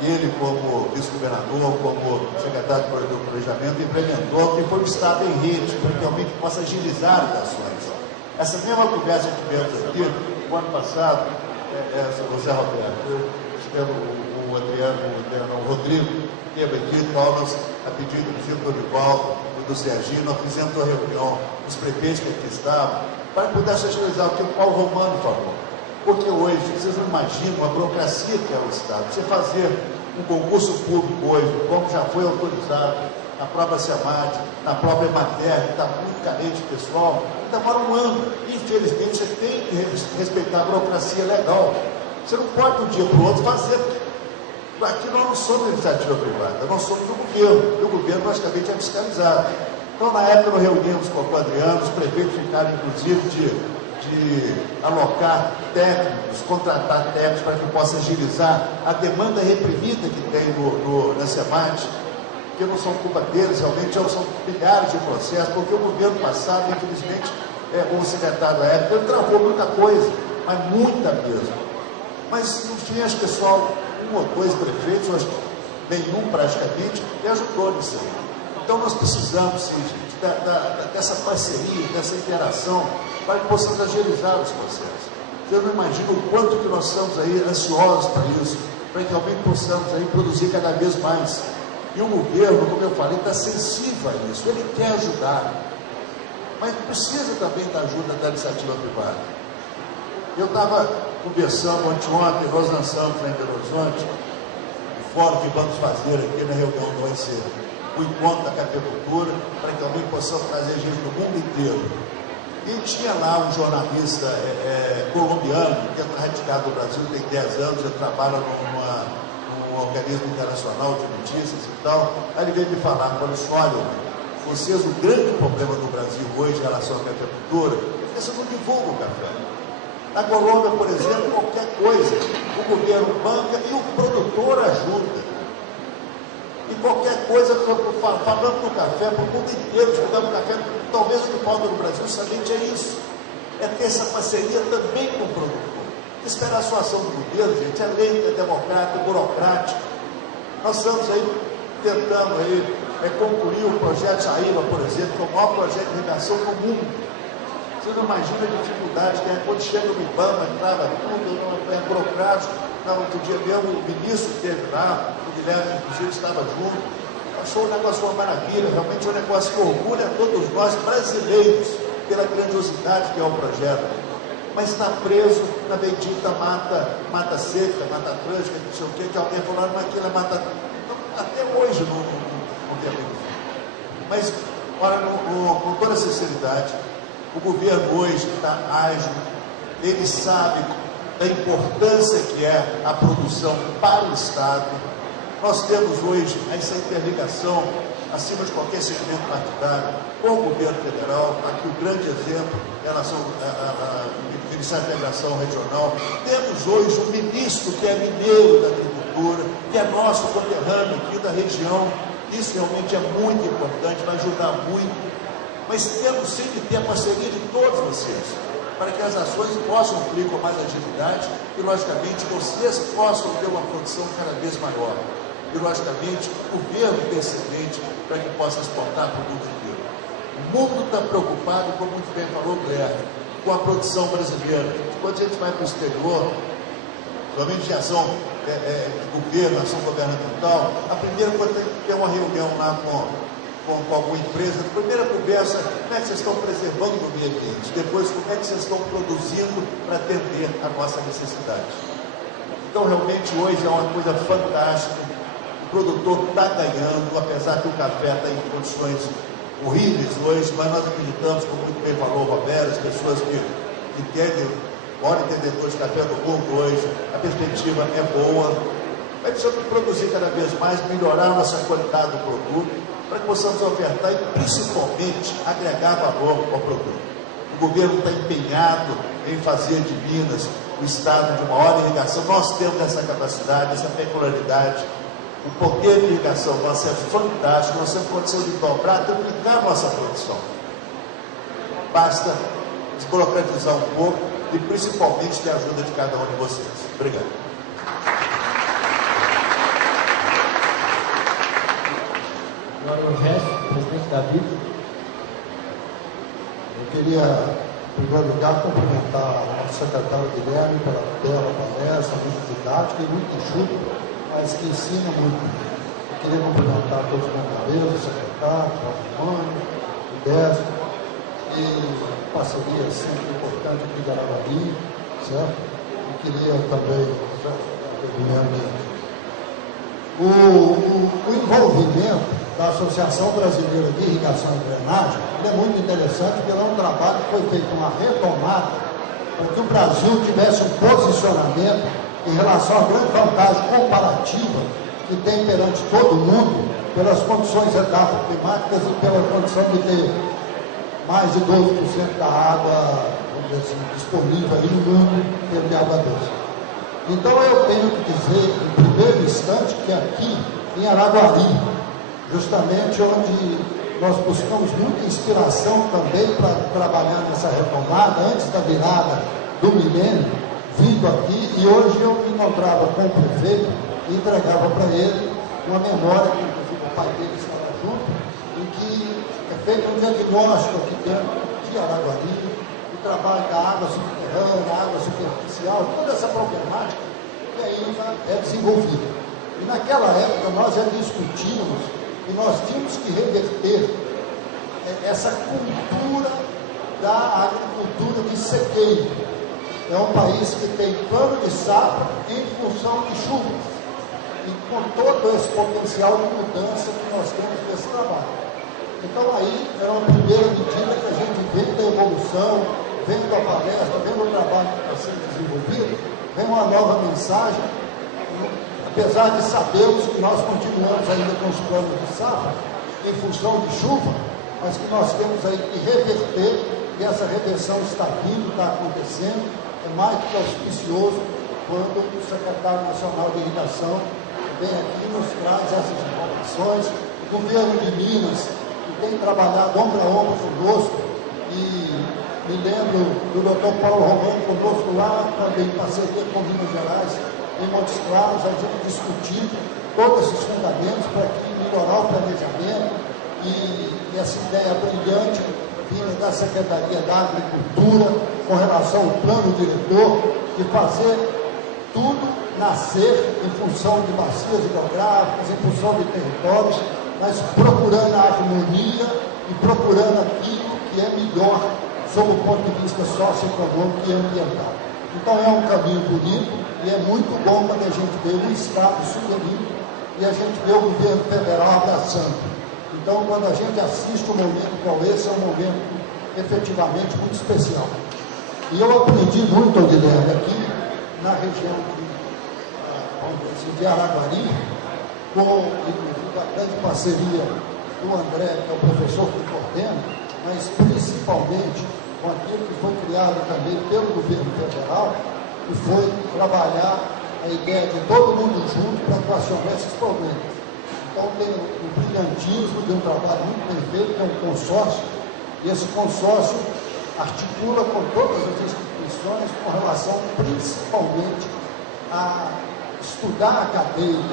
ele como vice-governador, como secretário de planejamento, implementou que foi o Estado em rede, para que realmente possa agilizar as ações. Essa mesma conversa que tivemos aqui, no ano passado, o Zé Roberto, o Rodrigo, teve aqui, nós, a pedido do Chico Dorival e do Serginho, nós fizemos uma reunião com os prefeitos que aqui estavam, para poder agilizar o que o Paulo Romano falou. Porque hoje, vocês não imaginam a burocracia que é o Estado. Você fazer um concurso público hoje, como já foi autorizado na própria SEMAT, na própria Emater, que está muito carente de pessoal, demora um ano. Infelizmente, você tem que respeitar a burocracia legal. Você não pode, de um dia para o outro, fazer. Aqui nós não somos iniciativa privada, nós somos o governo, e o governo praticamente é fiscalizado. Então, na época, nós reunimos com o Adriano, os prefeitos ficaram, inclusive, de alocar técnicos, contratar técnicos para que possa agilizar a demanda reprimida que tem na SEMAT, que não são culpa deles, realmente são milhares de processos, porque o governo passado, infelizmente, o secretário da época, ele travou muita coisa, mas muita mesmo. Mas, no fim, acho que só 1 ou 2 prefeitos, acho que nenhum praticamente, e ajudou nisso aí. Então, nós precisamos, sim, dessa parceria, dessa interação, para que possamos agilizar os processos. Você não imagina o quanto que nós estamos aí ansiosos para isso, para que realmente possamos aí produzir cada vez mais. E o governo, como eu falei, está sensível a isso, ele quer ajudar, mas precisa também da ajuda da iniciativa privada. Eu estava conversando ontem, nós lançamos lá em Belo Horizonte, o fórum que vamos fazer aqui na reunião do OIC, o encontro da cafeicultura, para que também possamos trazer gente do mundo inteiro. E tinha lá um jornalista colombiano, que é radicado no Brasil, tem 10 anos, ele trabalha num organismo internacional de notícias e tal. Aí ele veio me falar, falou assim, olha, vocês, o grande problema do Brasil hoje em relação à cafeicultura, é que vocês não divulgam o café. Na Colômbia, por exemplo, qualquer coisa, o governo banca e o produtor ajuda. E qualquer coisa, falando do café, para o mundo inteiro, estudando café, talvez o que falta no Brasil somente é isso. É ter essa parceria também com o produtor. Esperar a sua ação do governo, gente, é lento, é democrático, é burocrático. Nós estamos aí tentando aí, concluir o projeto Jaíba, por exemplo, que é o maior projeto de irrigação do mundo. Você não imagina a dificuldade que é quando chega no IBAMA, entrava tudo, é burocrático. Outro dia mesmo, o ministro esteve lá, o Guilherme, inclusive, estava junto. Achou o negócio uma maravilha, realmente é um negócio que orgulha a todos nós brasileiros pela grandiosidade que é o projeto. Mas está preso na bendita mata seca, mata atlântica, não sei o quê, que alguém falou, mas aquilo é mata. Até hoje não tem muito. Mas, olha, com toda sinceridade, o governo hoje está ágil, ele sabe da importância que é a produção para o Estado. Nós temos hoje essa interligação, acima de qualquer segmento partidário, com o governo federal. Aqui o grande exemplo em relação à integração regional. Temos hoje um ministro que é mineiro da agricultura, que é nosso conterrâneo aqui da região. Isso realmente é muito importante, vai ajudar muito. Mas temos sim que ter a parceria de todos vocês, para que as ações possam fluir com mais agilidade e, logicamente, vocês possam ter uma produção cada vez maior. E, logicamente, o governo descendente para que possa exportar para o mundo inteiro. O mundo está preocupado, como muito bem falou o Guilherme, com a produção brasileira. Quando a gente vai para o exterior, somente de ação de governo, ação governamental, a primeira coisa é ter uma reunião lá com alguma empresa, a primeira conversa, como é que vocês estão preservando o meio ambiente? Depois, como é que vocês estão produzindo para atender a nossa necessidade? Então, realmente, hoje é uma coisa fantástica. O produtor está ganhando, apesar que o café está em condições horríveis hoje, mas nós acreditamos, como muito bem falou o Roberto, as pessoas que entendem, o maior entendedor de café do mundo hoje, a perspectiva é boa. Mas precisamos produzir cada vez mais, melhorar a nossa qualidade do produto, para que possamos ofertar e, principalmente, agregar valor ao produto. O governo está empenhado em fazer de Minas o estado de maior irrigação. Nós temos essa capacidade, essa peculiaridade. O poder de irrigação nosso é fantástico. Nós temos condição de dobrar, triplicar a nossa produção. Basta desburocratizar um pouco e, principalmente, ter a ajuda de cada um de vocês. Obrigado. Agora o resto, presidente David. Eu queria, em primeiro lugar, cumprimentar o secretário Guilherme pela bela palestra, muito didática e muito enxuta, mas que ensina muito. Eu queria cumprimentar todos os companheiros, o secretário, o Romano, o Décio, e parceria sempre importante aqui de Araguari, certo? Eu queria também, o envolvimento da Associação Brasileira de Irrigação e Drenagem é muito interessante, porque é um trabalho que foi feito uma retomada para que o Brasil tivesse um posicionamento em relação à grande vantagem comparativa que tem perante todo mundo pelas condições edafoclimáticas e pela condição de ter mais de 12% da água, vamos dizer assim, disponível aí no mundo de água doce. Então eu tenho que dizer, em primeiro instante, que aqui em Araguari, justamente onde nós buscamos muita inspiração também para trabalhar nessa retomada, antes da virada do milênio, vindo aqui, e hoje eu me encontrava com o prefeito e entregava para ele uma memória, que inclusive o pai dele estava junto, em que é feito um diagnóstico aqui dentro de Araguari, o trabalho da água subterrânea, água superfície, social, toda essa problemática que ainda é desenvolvida. E naquela época nós já discutimos que nós tínhamos que reverter essa cultura da agricultura de sequeiro. É um país que tem plano de safra em função de chuvas. E com todo esse potencial de mudança que nós temos nesse trabalho. Então aí era uma primeira medida que a gente vendo a evolução, vendo a palestra, vendo o trabalho que está sendo desenvolvido, vem uma nova mensagem, apesar de sabermos que nós continuamos ainda com os planos de safra, em função de chuva, mas que nós temos aí que reverter, e essa reversão está vindo, está acontecendo, é mais do que auspicioso quando o secretário nacional de irrigação vem aqui e nos traz essas informações. O governo de Minas, que tem trabalhado ombro a ombro conosco, e me lembro do doutor Paulo Romano conosco lá, também em parceria com Minas Gerais, em Montes Claros, a gente discutindo todos esses fundamentos para melhorar o planejamento, e essa ideia brilhante vinda da Secretaria da Agricultura com relação ao plano diretor, de fazer tudo nascer em função de bacias hidrográficas, em função de territórios, mas procurando a harmonia e procurando aquilo que é melhor sob o ponto de vista socioeconômico e ambiental. Então é um caminho bonito e é muito bom quando a gente vê o Estado sugerindo e a gente vê o governo federal abraçando. Então, quando a gente assiste um momento como esse, é um momento efetivamente muito especial. E eu aprendi muito, Guilherme, aqui na região de Araguari, com inclusive a grande parceria do André, que é o professor que coordena, mas principalmente com aquilo que foi criado também pelo governo federal, que foi trabalhar a ideia de todo mundo junto para equacionar esses problemas. Então tem o brilhantismo de um trabalho muito bem feito, que é um consórcio, e esse consórcio articula com todas as instituições com relação principalmente a estudar a cadeia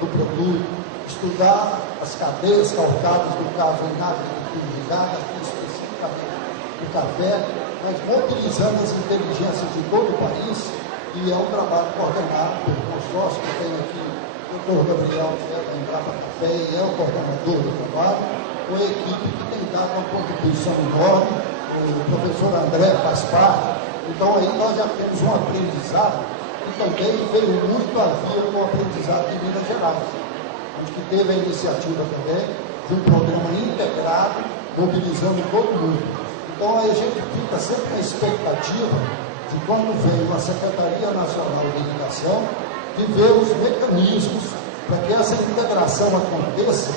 do produto, estudar as cadeias calcadas, no caso em agricultura irrigada, aqui especificamente do café, mas mobilizando as inteligências de todo o país, e é um trabalho coordenado pelo consórcio que tem aqui o doutor Gabriel, que é da Embrapa Café, e é o coordenador do trabalho, com a equipe que tem dado uma contribuição enorme, o professor André faz parte. Então aí nós já temos um aprendizado que também veio muito a vir com o aprendizado de Minas Gerais, onde que teve a iniciativa também de um programa integrado, mobilizando todo mundo. Então aí a gente fica sempre na expectativa de quando vem uma Secretaria Nacional de Irrigação, de ver os mecanismos para que essa integração aconteça,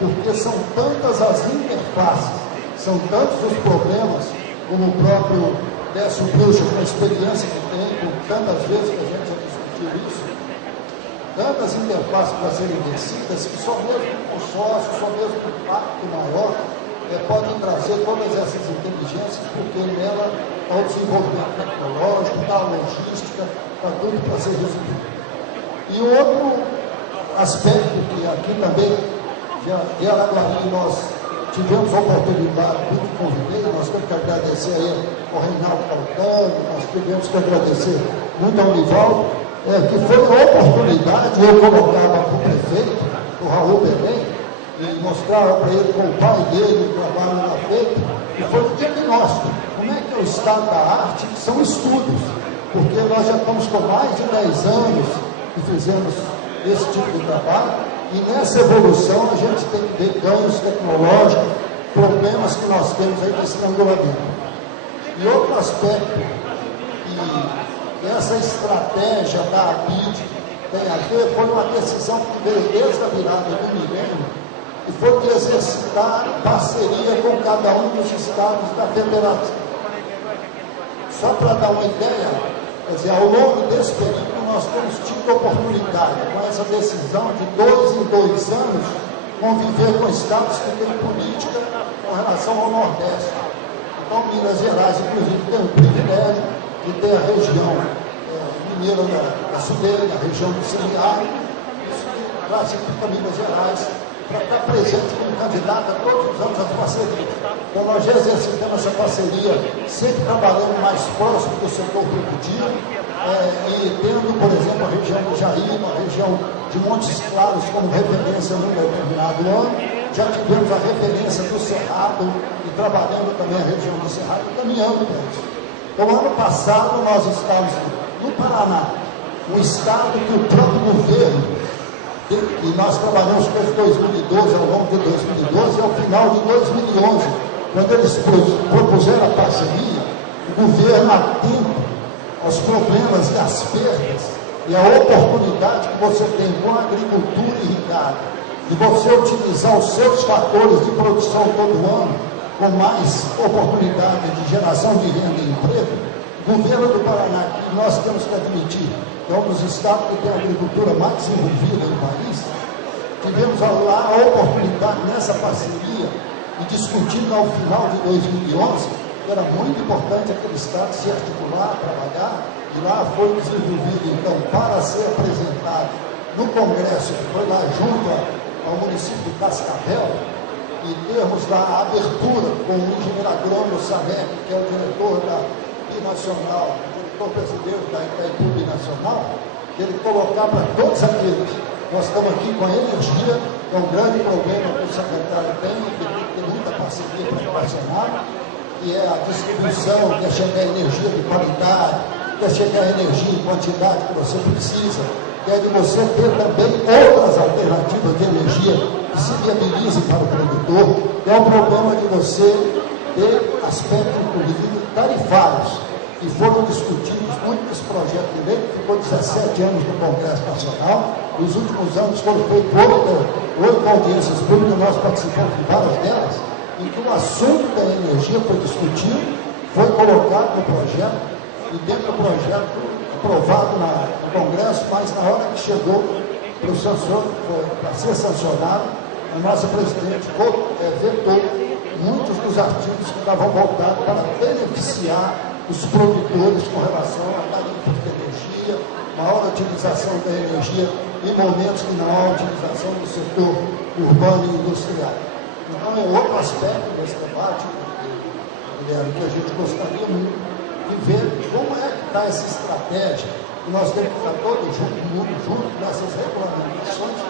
porque são tantas as interfaces, são tantos os problemas, como o próprio Décio Bruxa, com a experiência que tem, com tantas vezes que a gente já discutiu isso, tantas interfaces para serem vencidas, que só mesmo o consórcio, só mesmo o impacto maior, podem trazer todas essas inteligências, porque nela está o desenvolvimento tecnológico, está a logística, está tudo para ser resolvido. E outro aspecto que aqui também, de Araguari, nós tivemos a oportunidade, muito convidei, nós temos que agradecer aí ao Reinaldo Caltano, nós tivemos que agradecer muito ao Nivaldo, que foi uma oportunidade, eu colocava para o prefeito, o Raul Belém, e mostrava para ele com o pai dele o trabalho lá feito, e foi o diagnóstico. Como é que é o estado da arte? São estudos, porque nós já estamos com mais de 10 anos que fizemos esse tipo de trabalho, e nessa evolução a gente tem que ver ganhos tecnológicos, problemas que nós temos aí nesse estrangulamento. E outro aspecto que essa estratégia da ABID tem a ver, foi uma decisão que veio desde a virada do milênio, e foi de exercitar parceria com cada um dos estados da federação. Só para dar uma ideia, quer dizer, ao longo desse período nós temos tido oportunidade, com essa decisão de 2 em 2 anos, conviver com estados que têm política com relação ao Nordeste. Então, Minas Gerais, inclusive, tem o privilégio de ter a região mineira da Sudeira, a região do semiárido, isso classifica Minas Gerais para estar presente como candidato a todos os anos às parcerias. Então, nós já exercitamos essa parceria, sempre trabalhando mais próximo do setor produtivo, Jair, na região de Montes Claros, como referência num determinado ano. Já tivemos a referência do Cerrado e trabalhando também a região do Cerrado, caminhando para isso. Então, ano passado, nós estávamos no Paraná, um estado que o próprio governo, e nós trabalhamos desde 2012, ao longo de 2012 e ao final de 2011, quando eles propuseram a parceria, o governo atento aos problemas e às perdas e a oportunidade que você tem com a agricultura irrigada, de você utilizar os seus fatores de produção todo ano, com mais oportunidade de geração de renda e emprego. O governo do Paraná, que nós temos que admitir, que é um dos estados que tem a agricultura mais desenvolvida no país, tivemos lá a oportunidade nessa parceria e discutindo ao final de 2011, que era muito importante aquele estado se articular, trabalhar, e lá foi desenvolvido, então, para ser apresentado no Congresso, que foi lá junto ao município de Cascavel, e termos lá a abertura com o engenheiro agrônomo Samek, que é o diretor da Binacional, o diretor-presidente da Itaipu Binacional, que ele colocar para todos aqueles. Nós estamos aqui com a energia, que é um grande problema que o secretário tem, que tem que ter muita parceria para proporcionar, que é a distribuição, que é chegar a energia de qualidade, que é chegar a energia em quantidade que você precisa, que é de você ter também outras alternativas de energia que se viabilizem para o produtor, que é o problema de você ter aspectos, inclusive, tarifários, que foram discutidos muitos projetos de lei, que ficou 17 anos no Congresso Nacional. Nos últimos anos foram feitas 8 audiências públicas, nós participamos de várias delas, em que o assunto da energia foi discutido, foi colocado no projeto, e dentro do projeto aprovado no Congresso, mas na hora que chegou para ser sancionado, a nossa presidente vetou muitos dos artigos que estavam voltados para beneficiar os produtores com relação à tarifa de energia, maior utilização da energia em momentos que não há utilização do setor urbano e industrial. Então é outro aspecto desse debate, Guilherme, que a gente gostaria muito de ver como é que está essa estratégia, e nós temos que estar todos juntos nessas regulamentações,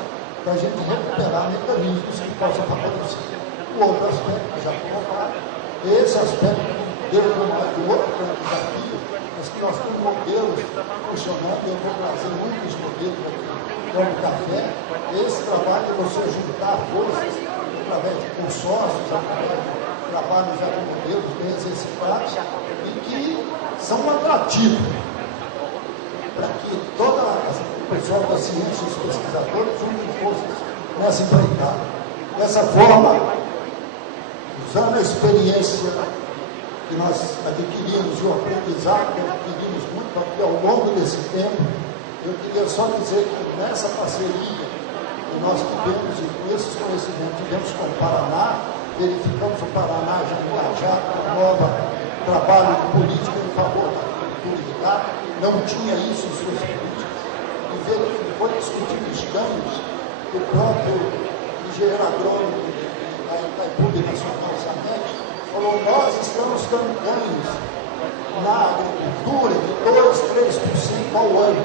para a gente recuperar mecanismos que possam favorecer. O outro aspecto, já colocado, esse aspecto dentro do outro desafio, mas que nós temos modelos funcionando, e eu vou trazer muitos modelos aqui, como o café. Esse trabalho é você juntar forças através de consórcios, através de trabalhos já com modelos bem exercitados, e que são atrativos para que todo o pessoal da ciência e os pesquisadores juntem forças nessa empreitada. Dessa forma, usando a experiência que nós adquirimos e o aprendizado que adquirimos muito aqui ao longo desse tempo, eu queria só dizer que nessa parceria que nós tivemos e com esses conhecimentos tivemos com o Paraná, verificamos o Paraná já engajado com um novo trabalho de política em favor da agricultura irrigada, não tinha isso em suas políticas, e foi discutir os ganhos do próprio engenheiro agrônomo da Itaipu Binacional, Samek, falou: nós estamos dando ganhos na agricultura de 2, 3% ao ano.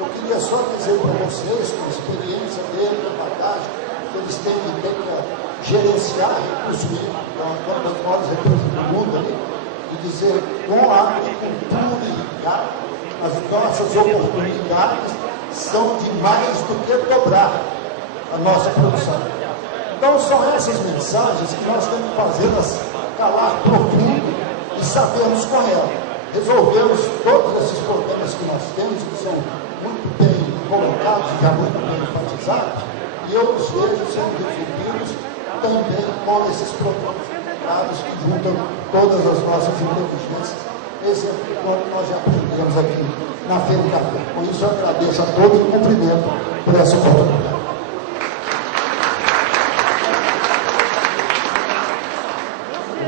Eu queria só dizer para vocês, com a experiência dele, a bagagem, que eles têm que gerenciar recursos hídricos, que é uma das maiores empresas do mundo ali, e dizer, com a agricultura irrigada, as nossas oportunidades são de mais do que dobrar a nossa produção. Então, são essas mensagens que nós temos que fazer calar profundo e sabermos com ela. Resolvemos todos esses problemas que nós temos, que são muito bem colocados, já muito bem enfatizados, e eu os vejo sendo resolvidos também com esses problemas que juntam todas as nossas inteligências. Esse é o que nós já aprendemos aqui na Feira do Café. Com isso, eu agradeço a todos e cumprimento por essa oportunidade.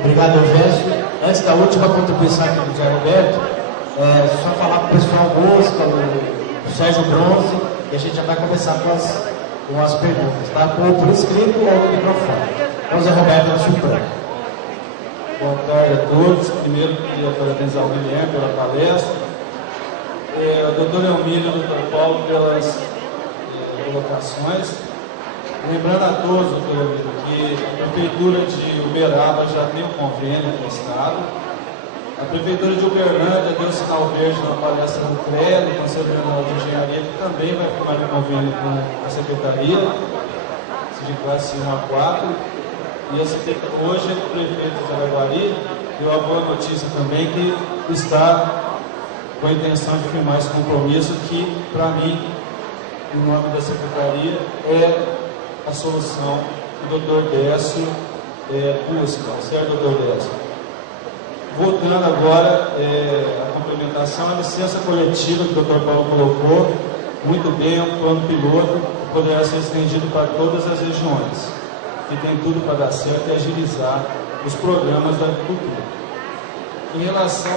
Obrigado, Eugênio. Antes da última contribuição aqui do Zé Roberto, só falar para o pessoal Mosca, o Sérgio Bronze, e a gente já vai começar com as perguntas, tá? Por escrito ou no microfone. Então, Zé Roberto, na sua turma. Boa tarde a todos. Primeiro, queria parabenizar o Guilherme pela palestra. doutor Elmílio e doutor Paulo pelas colocações. Lembrando a todos, doutor Elmílio, que a Prefeitura de Uberaba já tem um convênio com o Estado. A Prefeitura de Uberlândia deu sinal verde na palestra do CREA, do Conselho Regional de Engenharia, que também vai firmar um convênio com a Secretaria, de classe 1 a 4. E hoje o prefeito de Araguari deu a boa notícia também que está com a intenção de firmar esse compromisso que, para mim, em nome da Secretaria, é a solução que o doutor Décio busca, certo, doutor Décio? Voltando agora à complementação, a licença coletiva que o doutor Paulo colocou, muito bem, é um plano piloto que poderá ser estendido para todas as regiões, que tem tudo para dar certo e agilizar os programas da agricultura. Em relação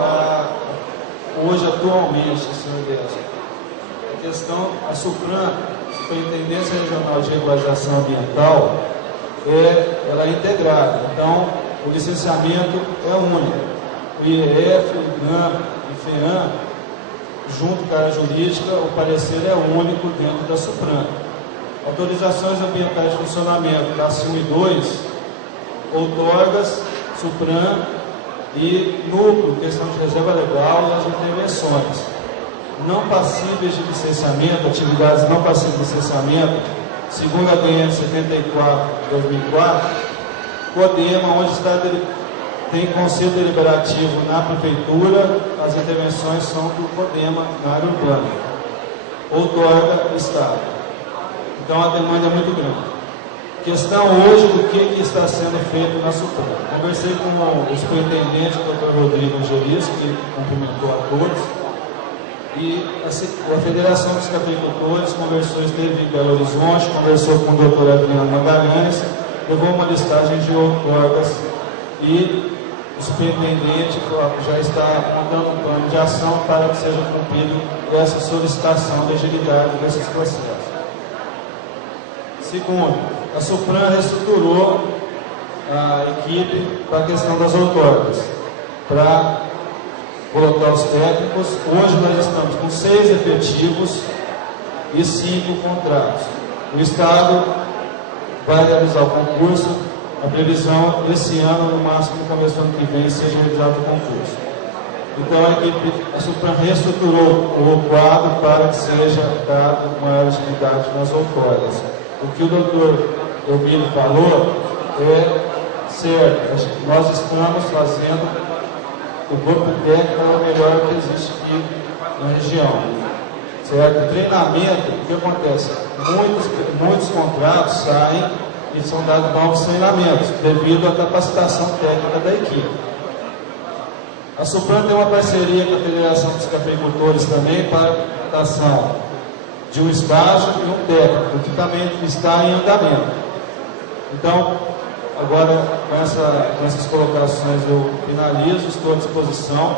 a hoje, atualmente, senhor Décio, a questão, a SUPRAM, Superintendência Regional de Regularização Ambiental, ela é integrada, então o licenciamento é único. O IEF, o IGAM e o FEAM, junto com a jurídica, o parecer é único dentro da SUPRAM. Autorizações ambientais de funcionamento, classe 1 e 2, outorgas, SUPRAM e núcleo, questão de reserva legal e as intervenções. Não passíveis de licenciamento, atividades não passíveis de licenciamento, segundo a DN 74 de 2004, CODEMA, onde tem conselho deliberativo na prefeitura, as intervenções são do CODEMA na área urbana. Outorga Estado. Então a demanda é muito grande. Questão hoje do que está sendo feito na SUPRAM. Conversei com o superintendente, o Dr. Rodrigo Angelis, que cumprimentou a todos, e a Federação dos Cafeicultores conversou, esteve em Belo Horizonte, conversou com o Dr. Adriano Magalhães, levou uma listagem de outorgas e o superintendente já está montando um plano de ação para que seja cumprido essa solicitação de agilidade desses processos. Segundo, a SUPRAM reestruturou a equipe para a questão das outorgas, para colocar os técnicos. Hoje nós estamos com 6 efetivos e 5 contratos. O Estado vai realizar o concurso, a previsão esse ano, no máximo no começo do ano que vem, seja realizado o concurso. Então a SUPRAM reestruturou o quadro para que seja dado maior agilidade nas outorgas. O que o doutor Elmílio falou é certo. Nós estamos fazendo o corpo técnico é o melhor que existe aqui na região. Certo? Treinamento, o que acontece? Muitos contratos saem e são dados novos treinamentos, devido à capacitação técnica da equipe. A SUPRAM tem uma parceria com a Federação dos Cafeicultores também para a implantação de um estágio e um técnico, que também está em andamento. Então, agora, com essas colocações eu finalizo, estou à disposição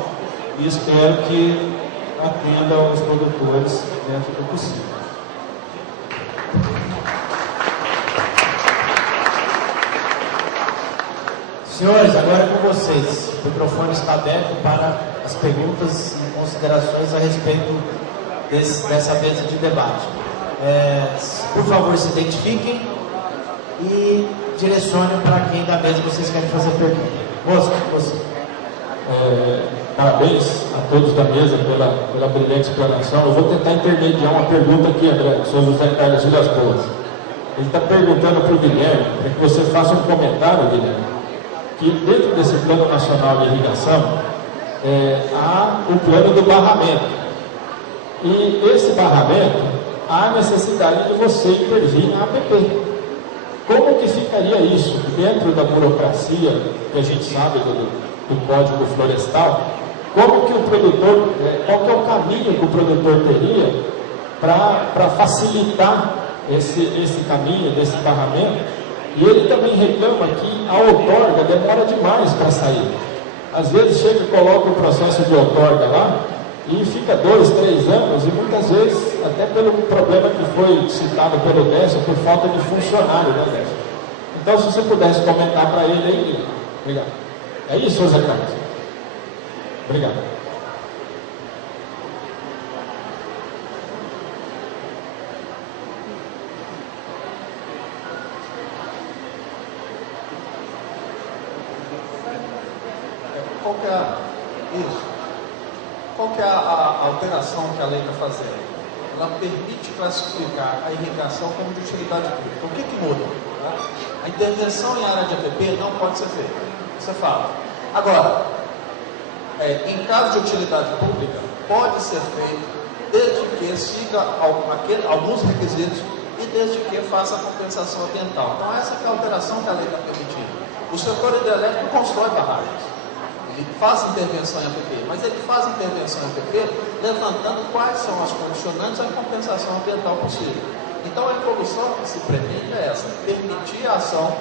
e espero que atenda aos produtores dentro do possível. Senhores, agora é com vocês. O microfone está aberto para as perguntas e considerações a respeito dessa mesa de debate. Por favor, se identifiquem e direcionem para quem da mesa vocês querem fazer pergunta. Moça, você. Parabéns a todos da mesa pela brilhante explanação. Eu vou tentar intermediar uma pergunta aqui, André, do Sr. José Carlos Vilas Boas. Ele está perguntando para o Guilherme, para que você faça um comentário, Guilherme, que dentro desse Plano Nacional de Irrigação há o plano do barramento. E esse barramento, há necessidade de você intervir na APP. Como que ficaria isso dentro da burocracia que a gente sabe do Código Florestal? Como que o produtor, qual que é o caminho que o produtor teria para facilitar esse caminho desse barramento? E ele também reclama que a outorga demora demais para sair. Às vezes chega e coloca o processo de outorga lá e fica 2, 3 anos, e muitas vezes, até pelo problema que foi citado pelo Décio, por falta de funcionário, né, Décio? Então, se você pudesse comentar para ele aí, obrigado. É isso, Zé Carlos? Obrigado. Qual que é a alteração que a lei está fazendo? Ela permite classificar a irrigação como de utilidade pública. O que muda? Tá? A intervenção em área de APP não pode ser feita. Você fala. Agora, em caso de utilidade pública, pode ser feito desde que siga alguns requisitos e desde que faça a compensação ambiental. Então, essa é a alteração que a lei está permitindo. O setor hidrelétrico constrói barragens. Ele faz intervenção em APP, mas ele faz intervenção em APP levantando quais são as condicionantes à compensação ambiental possível. Então, a evolução que se pretende é essa: permitir a ação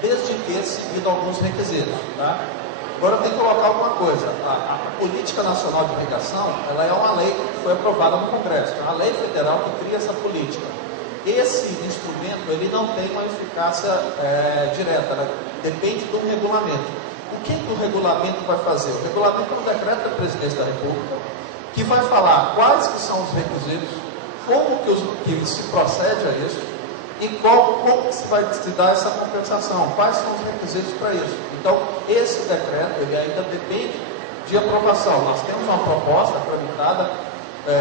desde que seguido alguns requisitos. Tá? Agora, tem que colocar alguma coisa. A Política Nacional de Irrigação, ela é uma lei que foi aprovada no Congresso. É uma lei federal que cria essa política. Esse instrumento, ele não tem uma eficácia direta, né? Depende do regulamento. O que o regulamento vai fazer? O regulamento é um decreto da Presidência da República que vai falar quais que são os requisitos, como que se procede a isso e como que se vai se dar essa compensação, quais são os requisitos para isso. Então, esse decreto ele ainda depende de aprovação. Nós temos uma proposta tramitada,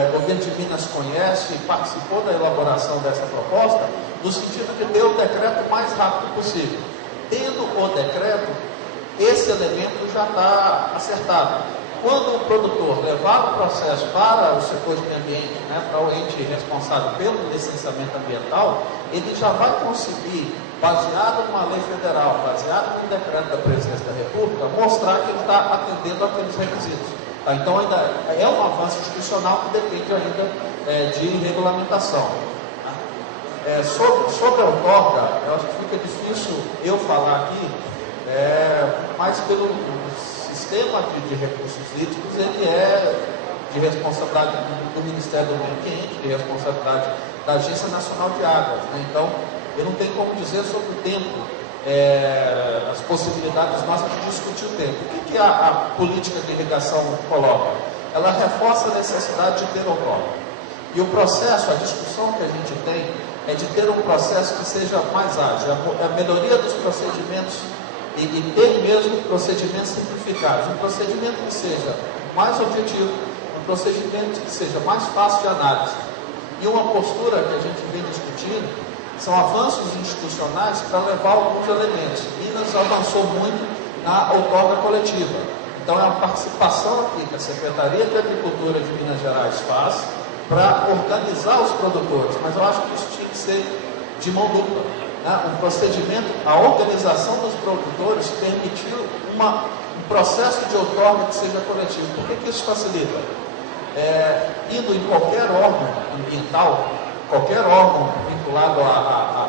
o governo de Minas conhece e participou da elaboração dessa proposta, no sentido de ter o decreto o mais rápido possível. Tendo o decreto, esse elemento já está acertado. Quando o produtor levar o processo para o setor de meio ambiente, né, para o ente responsável pelo licenciamento ambiental, ele já vai conseguir, baseado numa lei federal, baseado num decreto da Presidência da República, mostrar que ele está atendendo aqueles requisitos. Tá? Então, ainda é um avanço institucional que depende ainda de regulamentação. Sobre a outorga, eu acho que fica difícil eu falar aqui, mas pelo sistema de recursos hídricos, ele é de responsabilidade do Ministério do Meio Ambiente, de responsabilidade da Agência Nacional de Águas. Né? Então, eu não tenho como dizer sobre o tempo, as possibilidades nossas de discutir o tempo. O que a política de irrigação coloca? Ela reforça a necessidade de ter outorga. E o processo, a discussão que a gente tem, é de ter um processo que seja mais ágil, a melhoria dos procedimentos e ter mesmo procedimentos simplificados, um procedimento que seja mais objetivo, um procedimento que seja mais fácil de análise. E uma postura que a gente vem discutindo são avanços institucionais para levar alguns elementos. Minas avançou muito na outorga coletiva. Então é uma participação aqui que a Secretaria de Agricultura de Minas Gerais faz para organizar os produtores, mas eu acho que isso tinha que ser de mão dupla. Um procedimento, a organização dos produtores permitiu um processo de outorga que seja coletivo. Por que isso facilita? Indo em qualquer órgão ambiental, qualquer órgão vinculado a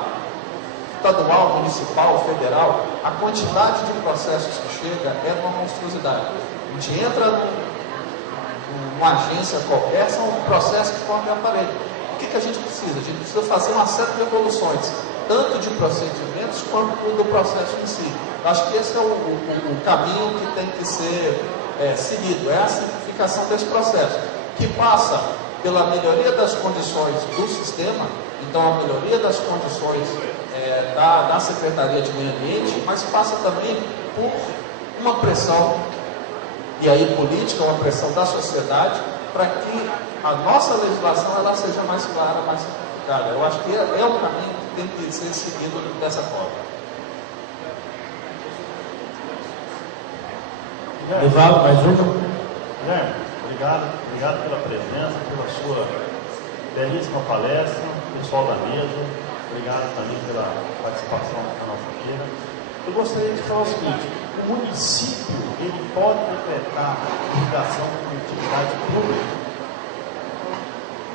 estadual, municipal, federal, a quantidade de processos que chega é uma monstruosidade. A gente entra numa agência qualquer, são processos que formam aparelho. O que a gente precisa? A gente precisa fazer uma série de evoluções, tanto de procedimentos quanto do processo em si. Eu acho que esse é o caminho que tem que ser seguido, é a simplificação desse processo, que passa pela melhoria das condições do sistema, então a melhoria das condições da Secretaria de Meio Ambiente, mas passa também por uma pressão, e aí política, uma pressão da sociedade, para que a nossa legislação ela seja mais clara, mais simplificada. Eu acho que é o caminho que tem que ser seguido dessa forma. Evaldo, mais uma? Guilherme, obrigado pela presença, pela sua belíssima palestra, pessoal da mesa, obrigado também pela participação na nossa feira. Eu gostaria de falar o seguinte: o município ele pode decretar irrigação como atividade pública.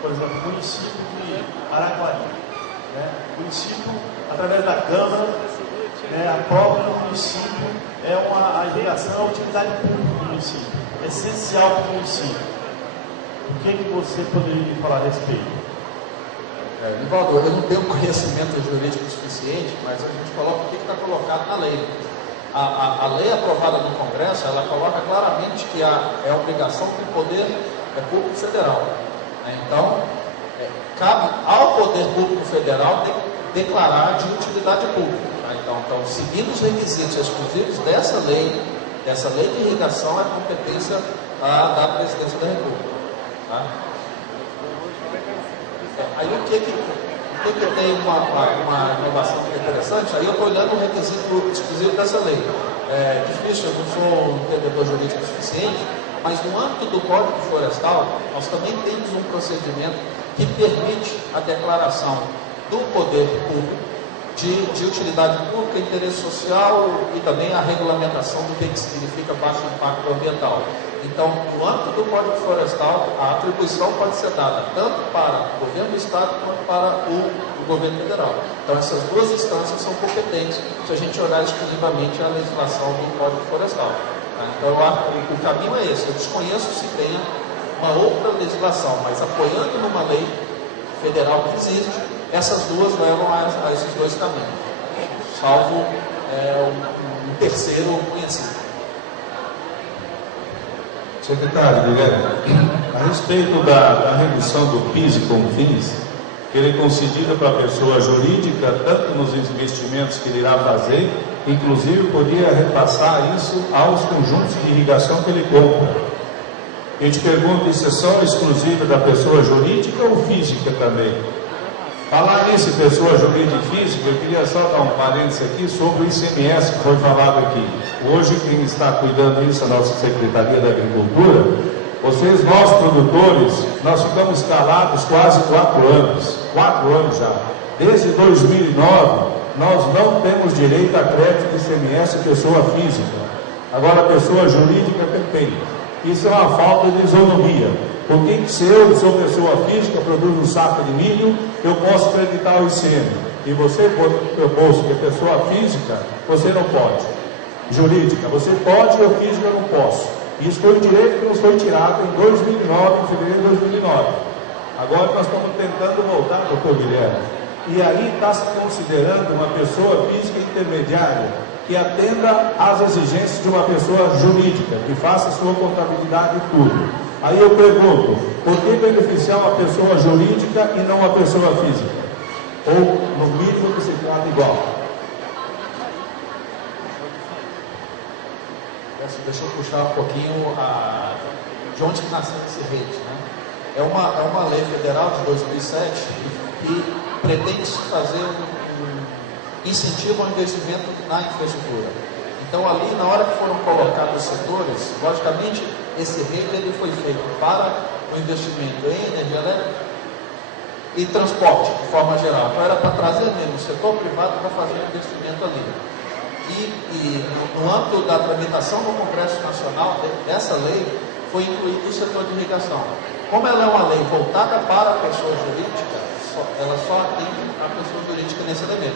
Por exemplo, o município de Araguari, né? O município, através da Câmara, aprova que o município a irrigação é uma utilidade pública do município, é essencial para o município. O que você poderia me falar a respeito? Nivaldo, eu não tenho conhecimento jurídico suficiente, mas a gente coloca o que está colocado na lei. A lei aprovada no Congresso, ela coloca claramente que é obrigação do poder público federal. Então, cabe ao poder público federal declarar de utilidade pública. Então, seguindo os requisitos exclusivos dessa lei de irrigação, é competência da Presidência da República. Tá? Aí o que tem uma inovação interessante? Aí eu estou olhando o requisito exclusivo dessa lei. É difícil, eu não sou um entendedor jurídico suficiente, mas no âmbito do Código Florestal, nós também temos um procedimento que permite a declaração do poder público de utilidade pública, interesse social e também a regulamentação do que significa baixo impacto ambiental. Então, no âmbito do Código Florestal, a atribuição pode ser dada tanto para o governo do Estado quanto para o governo federal. Então, essas duas instâncias são competentes se a gente olhar exclusivamente a legislação do Código Florestal. Então, o caminho é esse. Eu desconheço se tenha uma outra legislação, mas apoiando numa lei federal que existe, essas duas levam a esses dois caminhos, salvo um terceiro conhecido. Secretário Guilherme, a respeito da redução do PIS e CONFINS, que ele é concedida para a pessoa jurídica, tanto nos investimentos que ele irá fazer, inclusive poderia repassar isso aos conjuntos de irrigação que ele compra. Eu te pergunto, isso é só exclusiva da pessoa jurídica ou física também? Falar nisso, pessoa jurídica e física, eu queria só dar um parênteses aqui sobre o ICMS que foi falado aqui. Hoje, quem está cuidando disso é a nossa Secretaria da Agricultura. Vocês, nós produtores, nós ficamos calados quase 4 anos. 4 anos já. Desde 2009, nós não temos direito a crédito de ICMS pessoa física. Agora, a pessoa jurídica tem. Isso é uma falta de isonomia. Porque se eu sou pessoa física, produzo um saco de milho, eu posso acreditar o ICM. E você, eu posso, que é pessoa física, você não pode. Jurídica, você pode, eu física não posso. Isso foi um direito que nos foi tirado em 2009, em fevereiro de 2009. Agora nós estamos tentando voltar, doutor Guilherme. E aí está se considerando uma pessoa física intermediária que atenda às exigências de uma pessoa jurídica, que faça a sua contabilidade e tudo. Aí eu pergunto, por que beneficiar uma pessoa jurídica e não uma pessoa física? Ou, no mínimo, que se trata igual? Deixa eu puxar um pouquinho de onde que nasceu esse rate, né? É uma lei federal de 2007 que pretende fazer um incentivo ao investimento na infraestrutura. Então, ali, na hora que foram colocados os setores, logicamente, esse rate ele foi feito para o investimento em energia elétrica e transporte, de forma geral. Então, era para trazer mesmo o setor privado para fazer um investimento ali. E no âmbito da tramitação no Congresso Nacional dessa lei, foi incluído o setor de irrigação. Como ela é uma lei voltada para a pessoa jurídica, ela só atende a pessoa jurídica nesse elemento.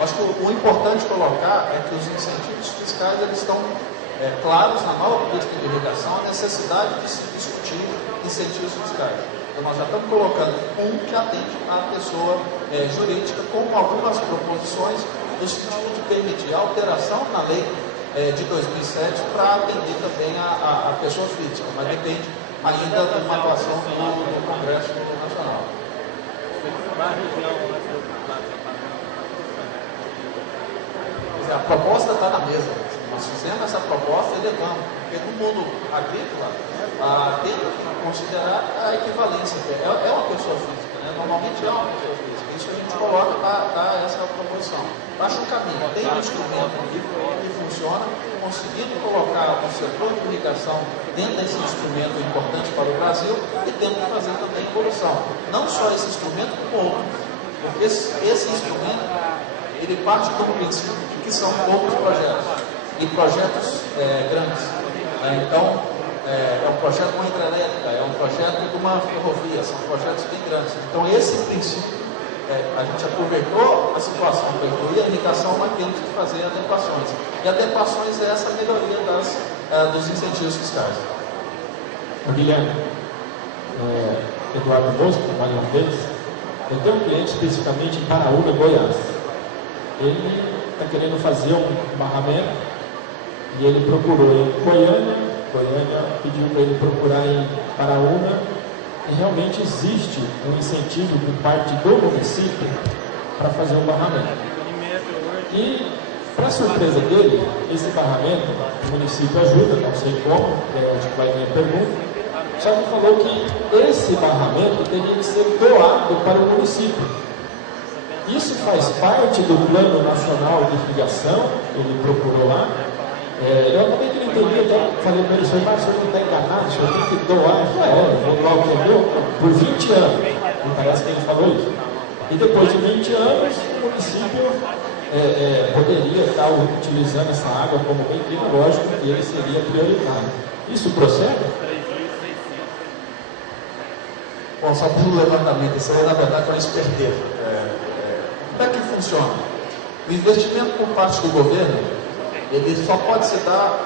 Acho que o importante colocar é que os incentivos fiscais eles estão claros na nova política de irrigação, a necessidade de se discutir incentivos fiscais. Então nós já estamos colocando um que atende a pessoa jurídica com algumas proposições no sentido de permitir a alteração na lei de 2007 para atender também a pessoa física, mas depende ainda de uma atuação do Congresso Nacional. A proposta está na mesa. Nós fizemos essa proposta e levamos, porque no mundo agrícola tem que considerar a equivalência. É uma pessoa física, né? Normalmente é uma pessoa física. Isso a gente coloca para essa proposição. Acho um caminho. Tem um instrumento que funciona, conseguindo colocar o setor de irrigação dentro desse instrumento importante para o Brasil e tendo que fazer também evolução. Não só esse instrumento, como outros. Porque esse instrumento, ele parte do princípio que são poucos projetos. E projetos grandes. Então, é um projeto de uma hidrelétrica, é um projeto de uma ferrovia, são projetos bem grandes. Então, esse princípio, a gente aproveitou a situação para incluir a irrigação, mas temos que fazer adequações. E adequações é essa melhoria dos incentivos fiscais. Guilherme, Eduardo Bosco, mais uma vez. Eu tenho um cliente especificamente em Paraúna, Goiás. Ele está querendo fazer um barramento e ele procurou em Goiânia pediu para ele procurar em Paraúna, e realmente existe um incentivo por parte do município para fazer um barramento. E, para surpresa dele, esse barramento, o município ajuda, não sei como, acho que vai vir a pergunta, só que falou que esse barramento teria que ser doado para o município. Isso faz parte do Plano Nacional de Irrigação, ele procurou lá. Eu acabei de entender, até falei para ele, mas o senhor não está enganado, o senhor tem que doar. Ele falou, eu vou doar o que é meu por 20 anos. E parece que ele falou isso. E depois de 20 anos, o município poderia estar utilizando essa água como bem tecnológico e ele seria prioritário. Isso procede? Bom, só para o levantamento, isso aí na verdade é uma esperteza. Como é que funciona? O investimento por parte do governo, ele só pode se dar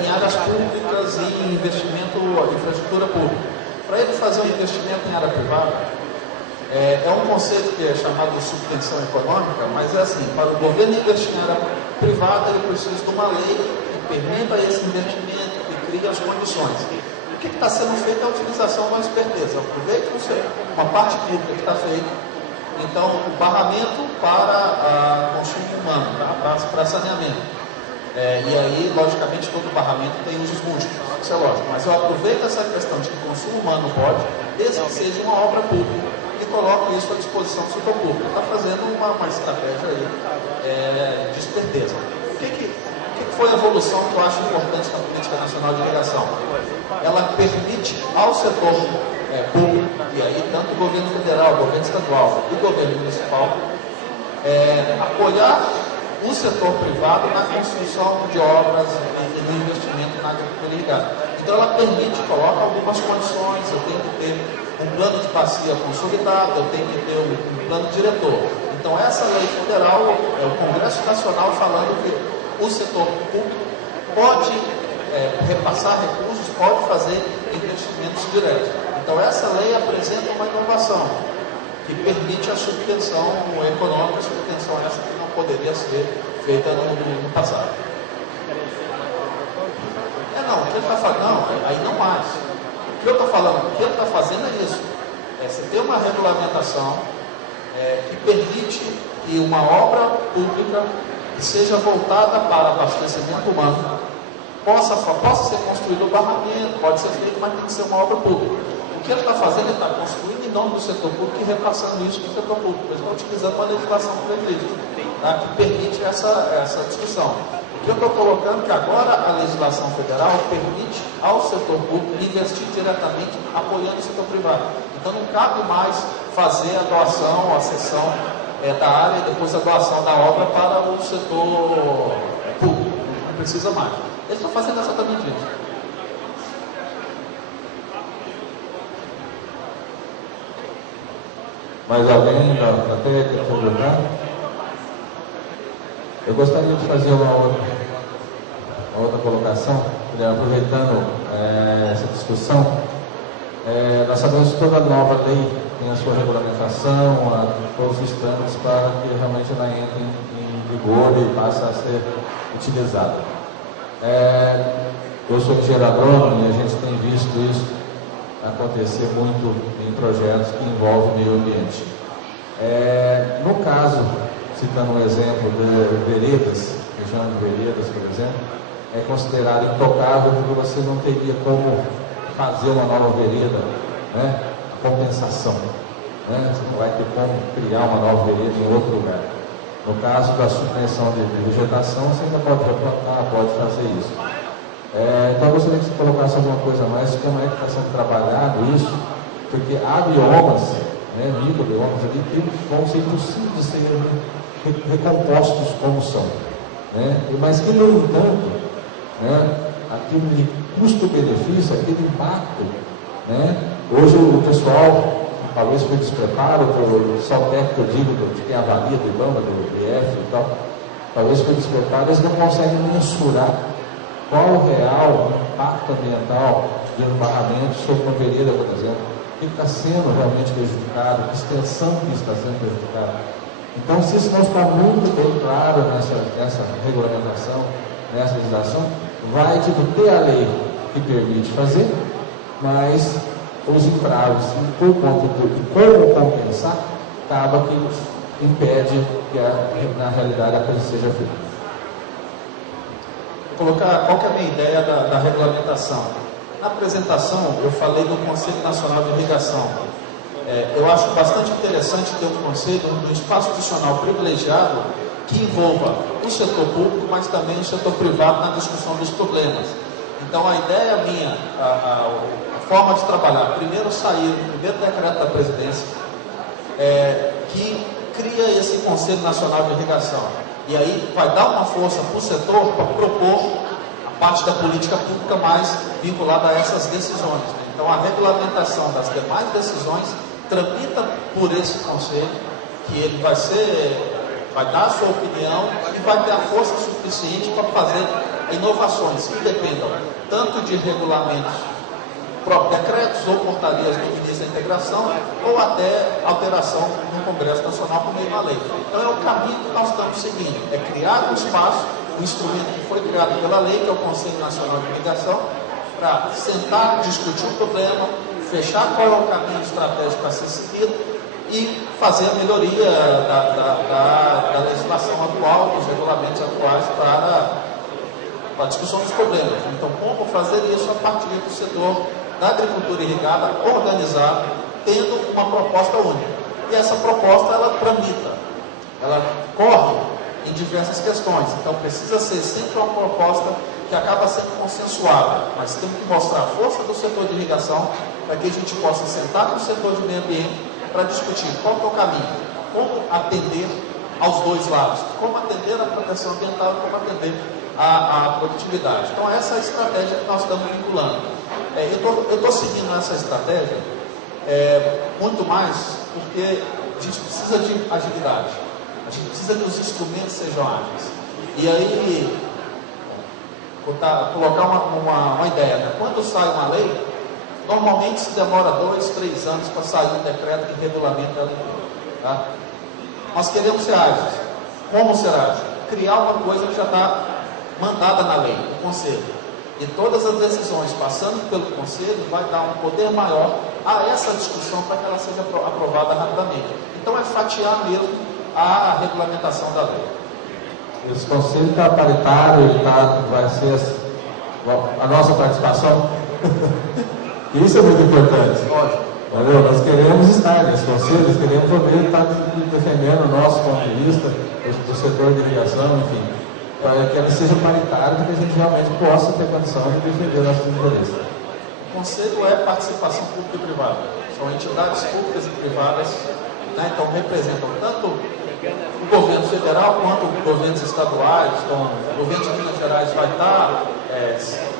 em áreas públicas e em investimento em infraestrutura pública. Para ele fazer um investimento em área privada, é um conceito que é chamado de subvenção econômica, mas é assim, para o governo investir em área privada, ele precisa de uma lei que permita esse investimento, que crie as condições. O que está sendo feito é a utilização de uma esperteza. Aproveita uma parte pública que está feita, então o barramento para consumo humano, tá? Para saneamento. E aí, logicamente, todo barramento tem usos múltiplos, isso é lógico, mas eu aproveito essa questão de que o consumo humano pode, desde que seja uma obra pública, e coloco isso à disposição do setor público. Está fazendo uma estratégia aí de esperteza. O que foi a evolução que eu acho importante na Política Nacional de Irrigação? Ela permite ao setor público, e aí tanto o governo federal, o governo estadual e o governo municipal, apoiar o setor privado na construção de obras e no investimento na agricultura irrigada. Então ela permite, coloca algumas condições, eu tenho que ter um plano de bacia consolidado, eu tenho que ter um plano diretor. Então essa lei federal é o Congresso Nacional falando que o setor público pode repassar recursos, pode fazer investimentos diretos. Então essa lei apresenta uma inovação que permite a subvenção econômica, a subvenção essa que não poderia ser feita no passado. O que ele está falando, não, aí não mais. O que eu estou falando, o que ele está fazendo é isso. Você ter uma regulamentação que permite que uma obra pública que seja voltada para abastecimento humano possa ser construído o barramento, pode ser feito, mas tem que ser uma obra pública. O que ele está fazendo, ele está construindo em nome do setor público e repassando isso para o setor público. Ele está utilizando uma legislação prevista, tá, que permite essa discussão. O que eu estou colocando é que agora a legislação federal permite ao setor público investir diretamente apoiando o setor privado. Então não cabe mais fazer a doação, a cessão da área e depois a doação da obra para o setor público. Não precisa mais. Eles estão fazendo exatamente isso. Mais alguém da plateia quer perguntar? Eu gostaria de fazer uma outra colocação, aproveitando essa discussão. Nós sabemos que toda nova lei tem a sua regulamentação, todos os trâmites para que realmente ela entre em vigor e passe a ser utilizada. Eu sou engenheiro agrônomo e a gente tem visto isso acontecer muito em projetos que envolvem o meio ambiente. No caso, citando um exemplo de veredas, região de veredas, por exemplo, é considerado intocável porque você não teria como fazer uma nova vereda, né? Compensação. Né? Você não vai ter como criar uma nova vereda em outro lugar. No caso da suspensão de vegetação, você ainda pode replantar, pode fazer isso. Então eu gostaria que você colocasse alguma coisa a mais, como é que está sendo trabalhado isso, porque há biomas, microbiomas ali, que vão ser impossíveis de serem recompostos como são. Mas que, no entanto, aquilo de custo-benefício, aquele impacto, hoje o pessoal, talvez por despreparo, por só o técnico que eu digo, de quem avalia do IBAMA, do IF e tal, talvez por despreparo, eles não conseguem mensurar qual o real impacto ambiental de um barramento sobre uma vereda, por exemplo. O que está sendo realmente prejudicado, que extensão que está sendo prejudicada. Então, se isso não está muito bem claro nessa regulamentação, nessa legislação, vai ter a lei que permite fazer, mas os entraves, por conta de como compensar, acaba que impede que, na realidade, a coisa seja feita. Vou colocar qual que é a minha ideia da regulamentação. Na apresentação, eu falei do Conselho Nacional de Irrigação. Eu acho bastante interessante ter um conselho, um espaço institucional privilegiado que envolva o setor público, mas também o setor privado na discussão dos problemas. Então, a ideia minha, a forma de trabalhar, primeiro sair o primeiro decreto da presidência, que cria esse Conselho Nacional de Irrigação. E aí vai dar uma força para o setor para propor a parte da política pública mais vinculada a essas decisões. Então, a regulamentação das demais decisões tramita por esse conselho, que ele vai dar a sua opinião e vai ter a força suficiente para fazer inovações que dependam tanto de regulamentos, decretos ou portarias do ministro da Integração, ou até alteração no Congresso Nacional por meio da lei. Então é o caminho que nós estamos seguindo, é criar um espaço, um instrumento que foi criado pela lei, que é o Conselho Nacional de Irrigação, para sentar, discutir o problema, fechar qual é o caminho estratégico a ser seguido e fazer a melhoria da legislação atual, dos regulamentos atuais para a discussão dos problemas. Então, como fazer isso a partir do setor da agricultura irrigada organizado, tendo uma proposta única. E essa proposta, ela tramita, ela corre em diversas questões. Então, precisa ser sempre uma proposta que acaba sendo consensuada, mas temos que mostrar a força do setor de irrigação para que a gente possa sentar com o setor de meio ambiente para discutir qual é o caminho, como atender aos dois lados, como atender a proteção ambiental e como atender a produtividade. Então, essa é a estratégia que nós estamos vinculando. Eu estou seguindo essa estratégia muito mais porque a gente precisa de agilidade, a gente precisa que os instrumentos sejam ágeis. E aí, vou colocar uma ideia, né? Quando sai uma lei, normalmente se demora 2, 3 anos para sair um decreto que regulamenta a lei. Tá? Nós queremos ser ágeis. Como ser ágil? Criar uma coisa que já está mandada na lei, no Conselho. E todas as decisões passando pelo Conselho vai dar um poder maior a essa discussão para que ela seja aprovada rapidamente. Então é fatiar mesmo a regulamentação da lei. Esse Conselho está paritário, vai ser a nossa participação. Isso é muito importante. Lógico. Entendeu? Nós queremos estar nesse Conselho, queremos poder estar defendendo o nosso ponto de vista, do setor de irrigação, enfim, para que ele seja paritário, para que a gente realmente possa ter condição de defender nossos interesses. O Conselho é participação pública e privada. São entidades públicas e privadas, né? Então representam tanto o governo federal quanto governos estaduais. Então, o governo de Minas Gerais vai estar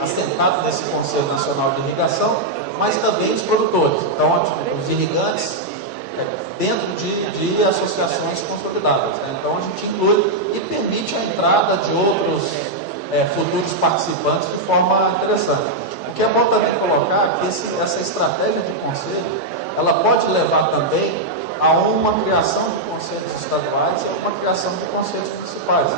assentado nesse Conselho Nacional de Irrigação, mas também os produtores. Então, os irrigantes dentro de associações consolidadas. Né? Então, a gente inclui e permite a entrada de outros futuros participantes de forma interessante. O que é bom também colocar que essa estratégia de conselho, ela pode levar também a uma criação de conselhos estaduais e a uma criação de conselhos municipais.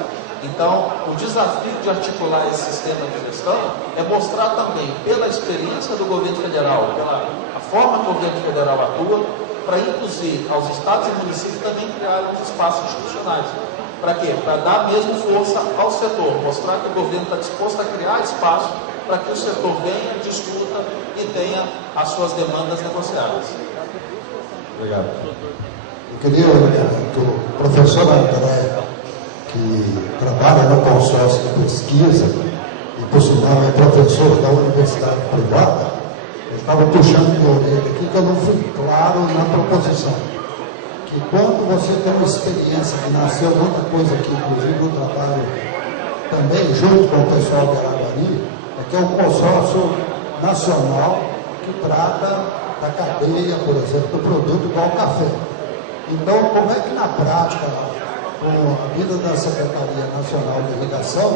Então, o desafio de articular esse sistema de gestão é mostrar também, pela experiência do governo federal, pela forma que o governo federal atua, para induzir aos estados e municípios também criarem os espaços institucionais. Para quê? Para dar mesmo força ao setor, mostrar que o governo está disposto a criar espaço para que o setor venha, discuta e tenha as suas demandas negociadas. Obrigado. Eu queria que o professor André, que trabalha no consórcio de pesquisa e, por sinal, é professor da universidade privada, ele estava puxando minha orelha aqui que eu não fui claro na proposição. Que quando você tem uma experiência que nasceu muita coisa aqui, inclusive no trabalho também, junto com o pessoal de Araguari, é que é o consórcio nacional que trata da cadeia, por exemplo, do produto igual o café. Então, como é que na prática, com a vida da Secretaria Nacional de Irrigação,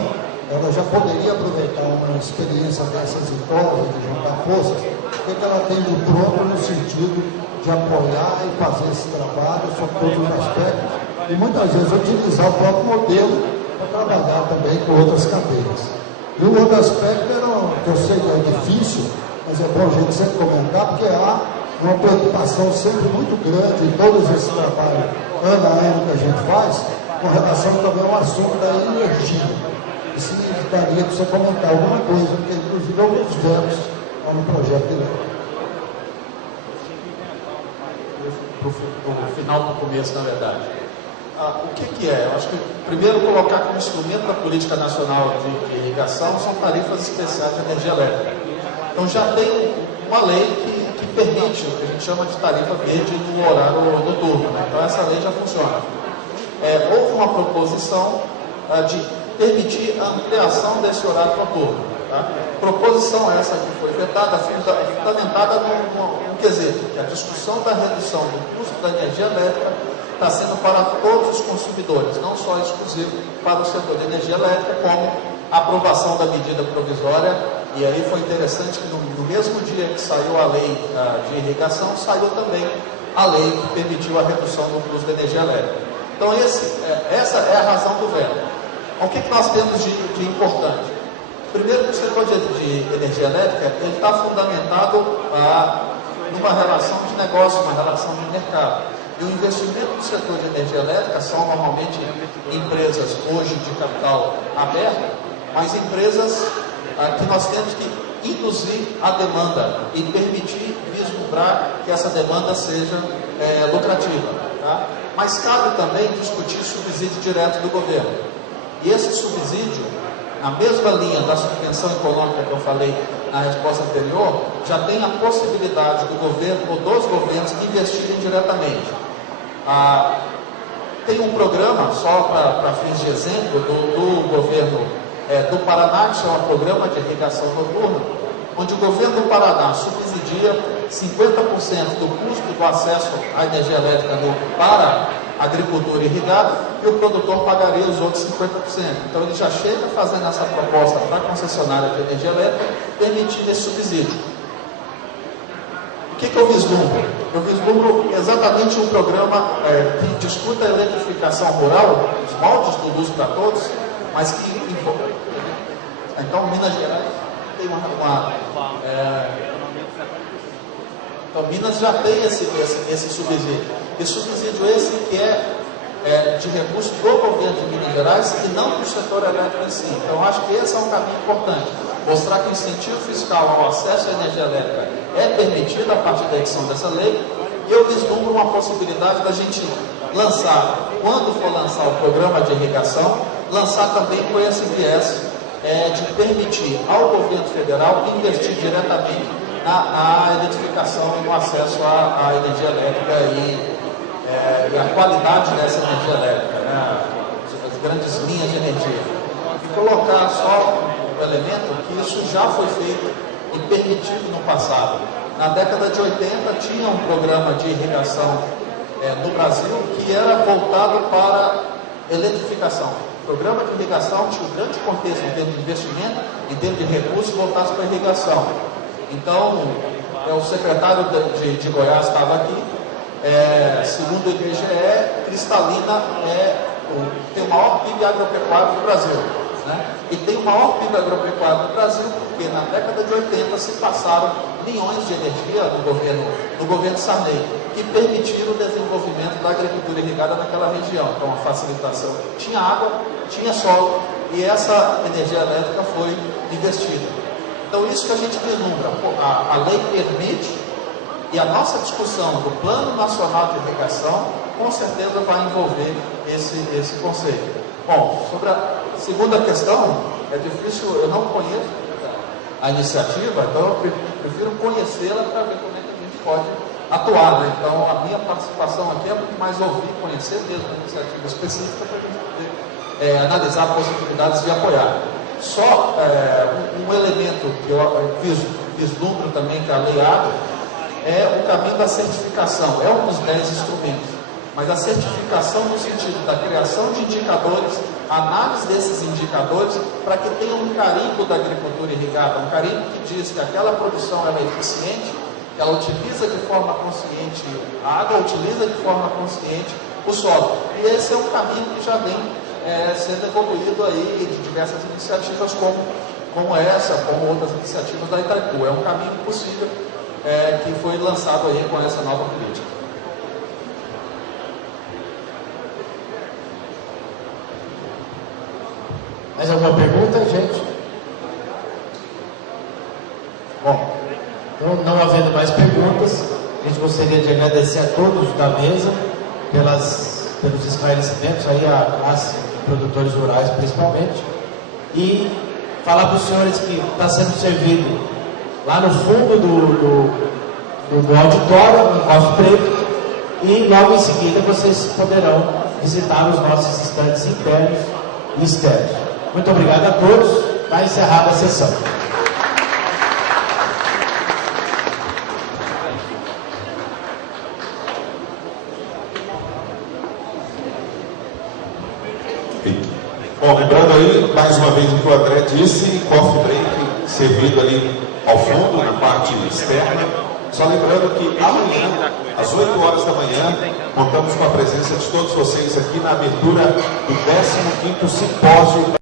ela já poderia aproveitar uma experiência dessas vitórias, de juntar forças, o que ela tem de pronto no sentido de apoiar e fazer esse trabalho sobre todos os aspectos e muitas vezes utilizar o próprio modelo para trabalhar também com outras cadeiras. E o outro aspecto que eu sei que é difícil, mas é bom a gente sempre comentar, porque há uma preocupação sempre muito grande em todos esses trabalhos, ano a ano que a gente faz, com relação também ao assunto da energia. E se daria para você comentar alguma coisa, porque inclusive alguns verbos lá no projeto de lei. Para o final do começo, na verdade. O que é? Eu acho que primeiro colocar como instrumento da política nacional de irrigação são tarifas especiais de energia elétrica. Então já tem uma lei que permite o que a gente chama de tarifa verde no horário noturno, né? Então essa lei já funciona. Houve uma proposição de permitir a ampliação desse horário noturno. Tá? Proposição essa que foi vetada, fundamentada num quesito, que a discussão da redução do custo da energia elétrica está sendo para todos os consumidores, não só exclusivo para o setor de energia elétrica, como a aprovação da medida provisória. E aí foi interessante que no mesmo dia que saiu a lei de irrigação, saiu também a lei que permitiu a redução do custo da energia elétrica. Então essa é a razão do veto. O que nós temos de importante? Primeiro, que o setor de energia elétrica ele está fundamentado numa relação de negócio, uma relação de mercado. E o investimento no setor de energia elétrica são normalmente empresas hoje de capital aberto, mas empresas que nós temos que induzir a demanda e permitir vislumbrar que essa demanda seja lucrativa. Tá? Mas cabe também discutir subsídio direto do governo. E esse subsídio, na mesma linha da subvenção econômica que eu falei na resposta anterior, já tem a possibilidade do governo ou dos governos investirem diretamente. Tem um programa, só para fins de exemplo, do governo do Paraná, que chama Programa de Irrigação Noturna, onde o governo do Paraná subsidia 50% do custo do acesso à energia elétrica para a agricultura irrigada e o produtor pagaria os outros 50%. Então ele já chega fazendo essa proposta para a concessionária de energia elétrica, permitindo esse subsídio. O que eu vislumbro? Eu vislumbro exatamente um programa que discuta a eletrificação rural, os moldes do Luz para Todos, mas que então Minas Gerais tem então Minas já tem esse subsídio. Esse subsídio que é de recursos do governo de Minas Gerais e não do setor elétrico em si. Então acho que esse é um caminho importante. Mostrar que o incentivo fiscal ao acesso à energia elétrica é permitido a partir da edição dessa lei. E eu vislumbro uma possibilidade da gente lançar, quando for lançar o programa de irrigação, lançar também com esse viés de permitir ao governo federal investir diretamente na eletrificação e no acesso à energia elétrica e a qualidade dessa energia elétrica, né? As grandes linhas de energia. E colocar só um elemento que isso já foi feito e permitido no passado. Na década de 80 tinha um programa de irrigação no Brasil que era voltado para eletrificação. O programa de irrigação tinha um grande contexto em termos de investimento e em termos de recursos voltados para a irrigação. Então, o secretário de Goiás estava aqui. Segundo o IBGE, Cristalina tem o maior PIB agropecuário do Brasil. Né? E tem o maior PIB agropecuário do Brasil porque na década de 80 se passaram milhões de energia no governo Sarney, que permitiram o desenvolvimento da agricultura irrigada naquela região. Então, a facilitação. Tinha água, tinha solo, e essa energia elétrica foi investida. Então, isso que a gente vislumbra. A lei permite, e a nossa discussão do Plano Nacional de Irrigação, com certeza vai envolver esse conceito. Bom, sobre a segunda questão, é difícil, eu não conheço a iniciativa, então eu prefiro conhecê-la para ver como é que a gente pode atuar. Né? Então, a minha participação aqui é muito mais ouvir, conhecer mesmo a iniciativa específica para a gente poder analisar possibilidades de apoiar. Só um elemento que eu vislumbro também que a lei abre é o caminho da certificação. É um dos 10 instrumentos. Mas a certificação no sentido da criação de indicadores análise desses indicadores para que tenha um carimbo da agricultura irrigada, um carimbo que diz que aquela produção ela é eficiente, que ela utiliza de forma consciente a água, utiliza de forma consciente o solo. E esse é um caminho que já vem sendo evoluído aí de diversas iniciativas como essa, como outras iniciativas da Itaipu. É um caminho possível que foi lançado aí com essa nova política. Mais alguma pergunta, gente? Bom, então, não havendo mais perguntas, a gente gostaria de agradecer a todos da mesa pelos esclarecimentos aí, a classe de produtores rurais principalmente, e falar para os senhores que está sendo servido lá no fundo do auditório, no Coffee Break, e logo em seguida vocês poderão visitar os nossos estandes internos e externos. Muito obrigado a todos. Está encerrada a sessão. Bom, lembrando aí, mais uma vez o que o André disse, coffee break servido ali ao fundo, na parte externa. Só lembrando que amanhã, às 8 horas da manhã, contamos com a presença de todos vocês aqui na abertura do 15º simpósio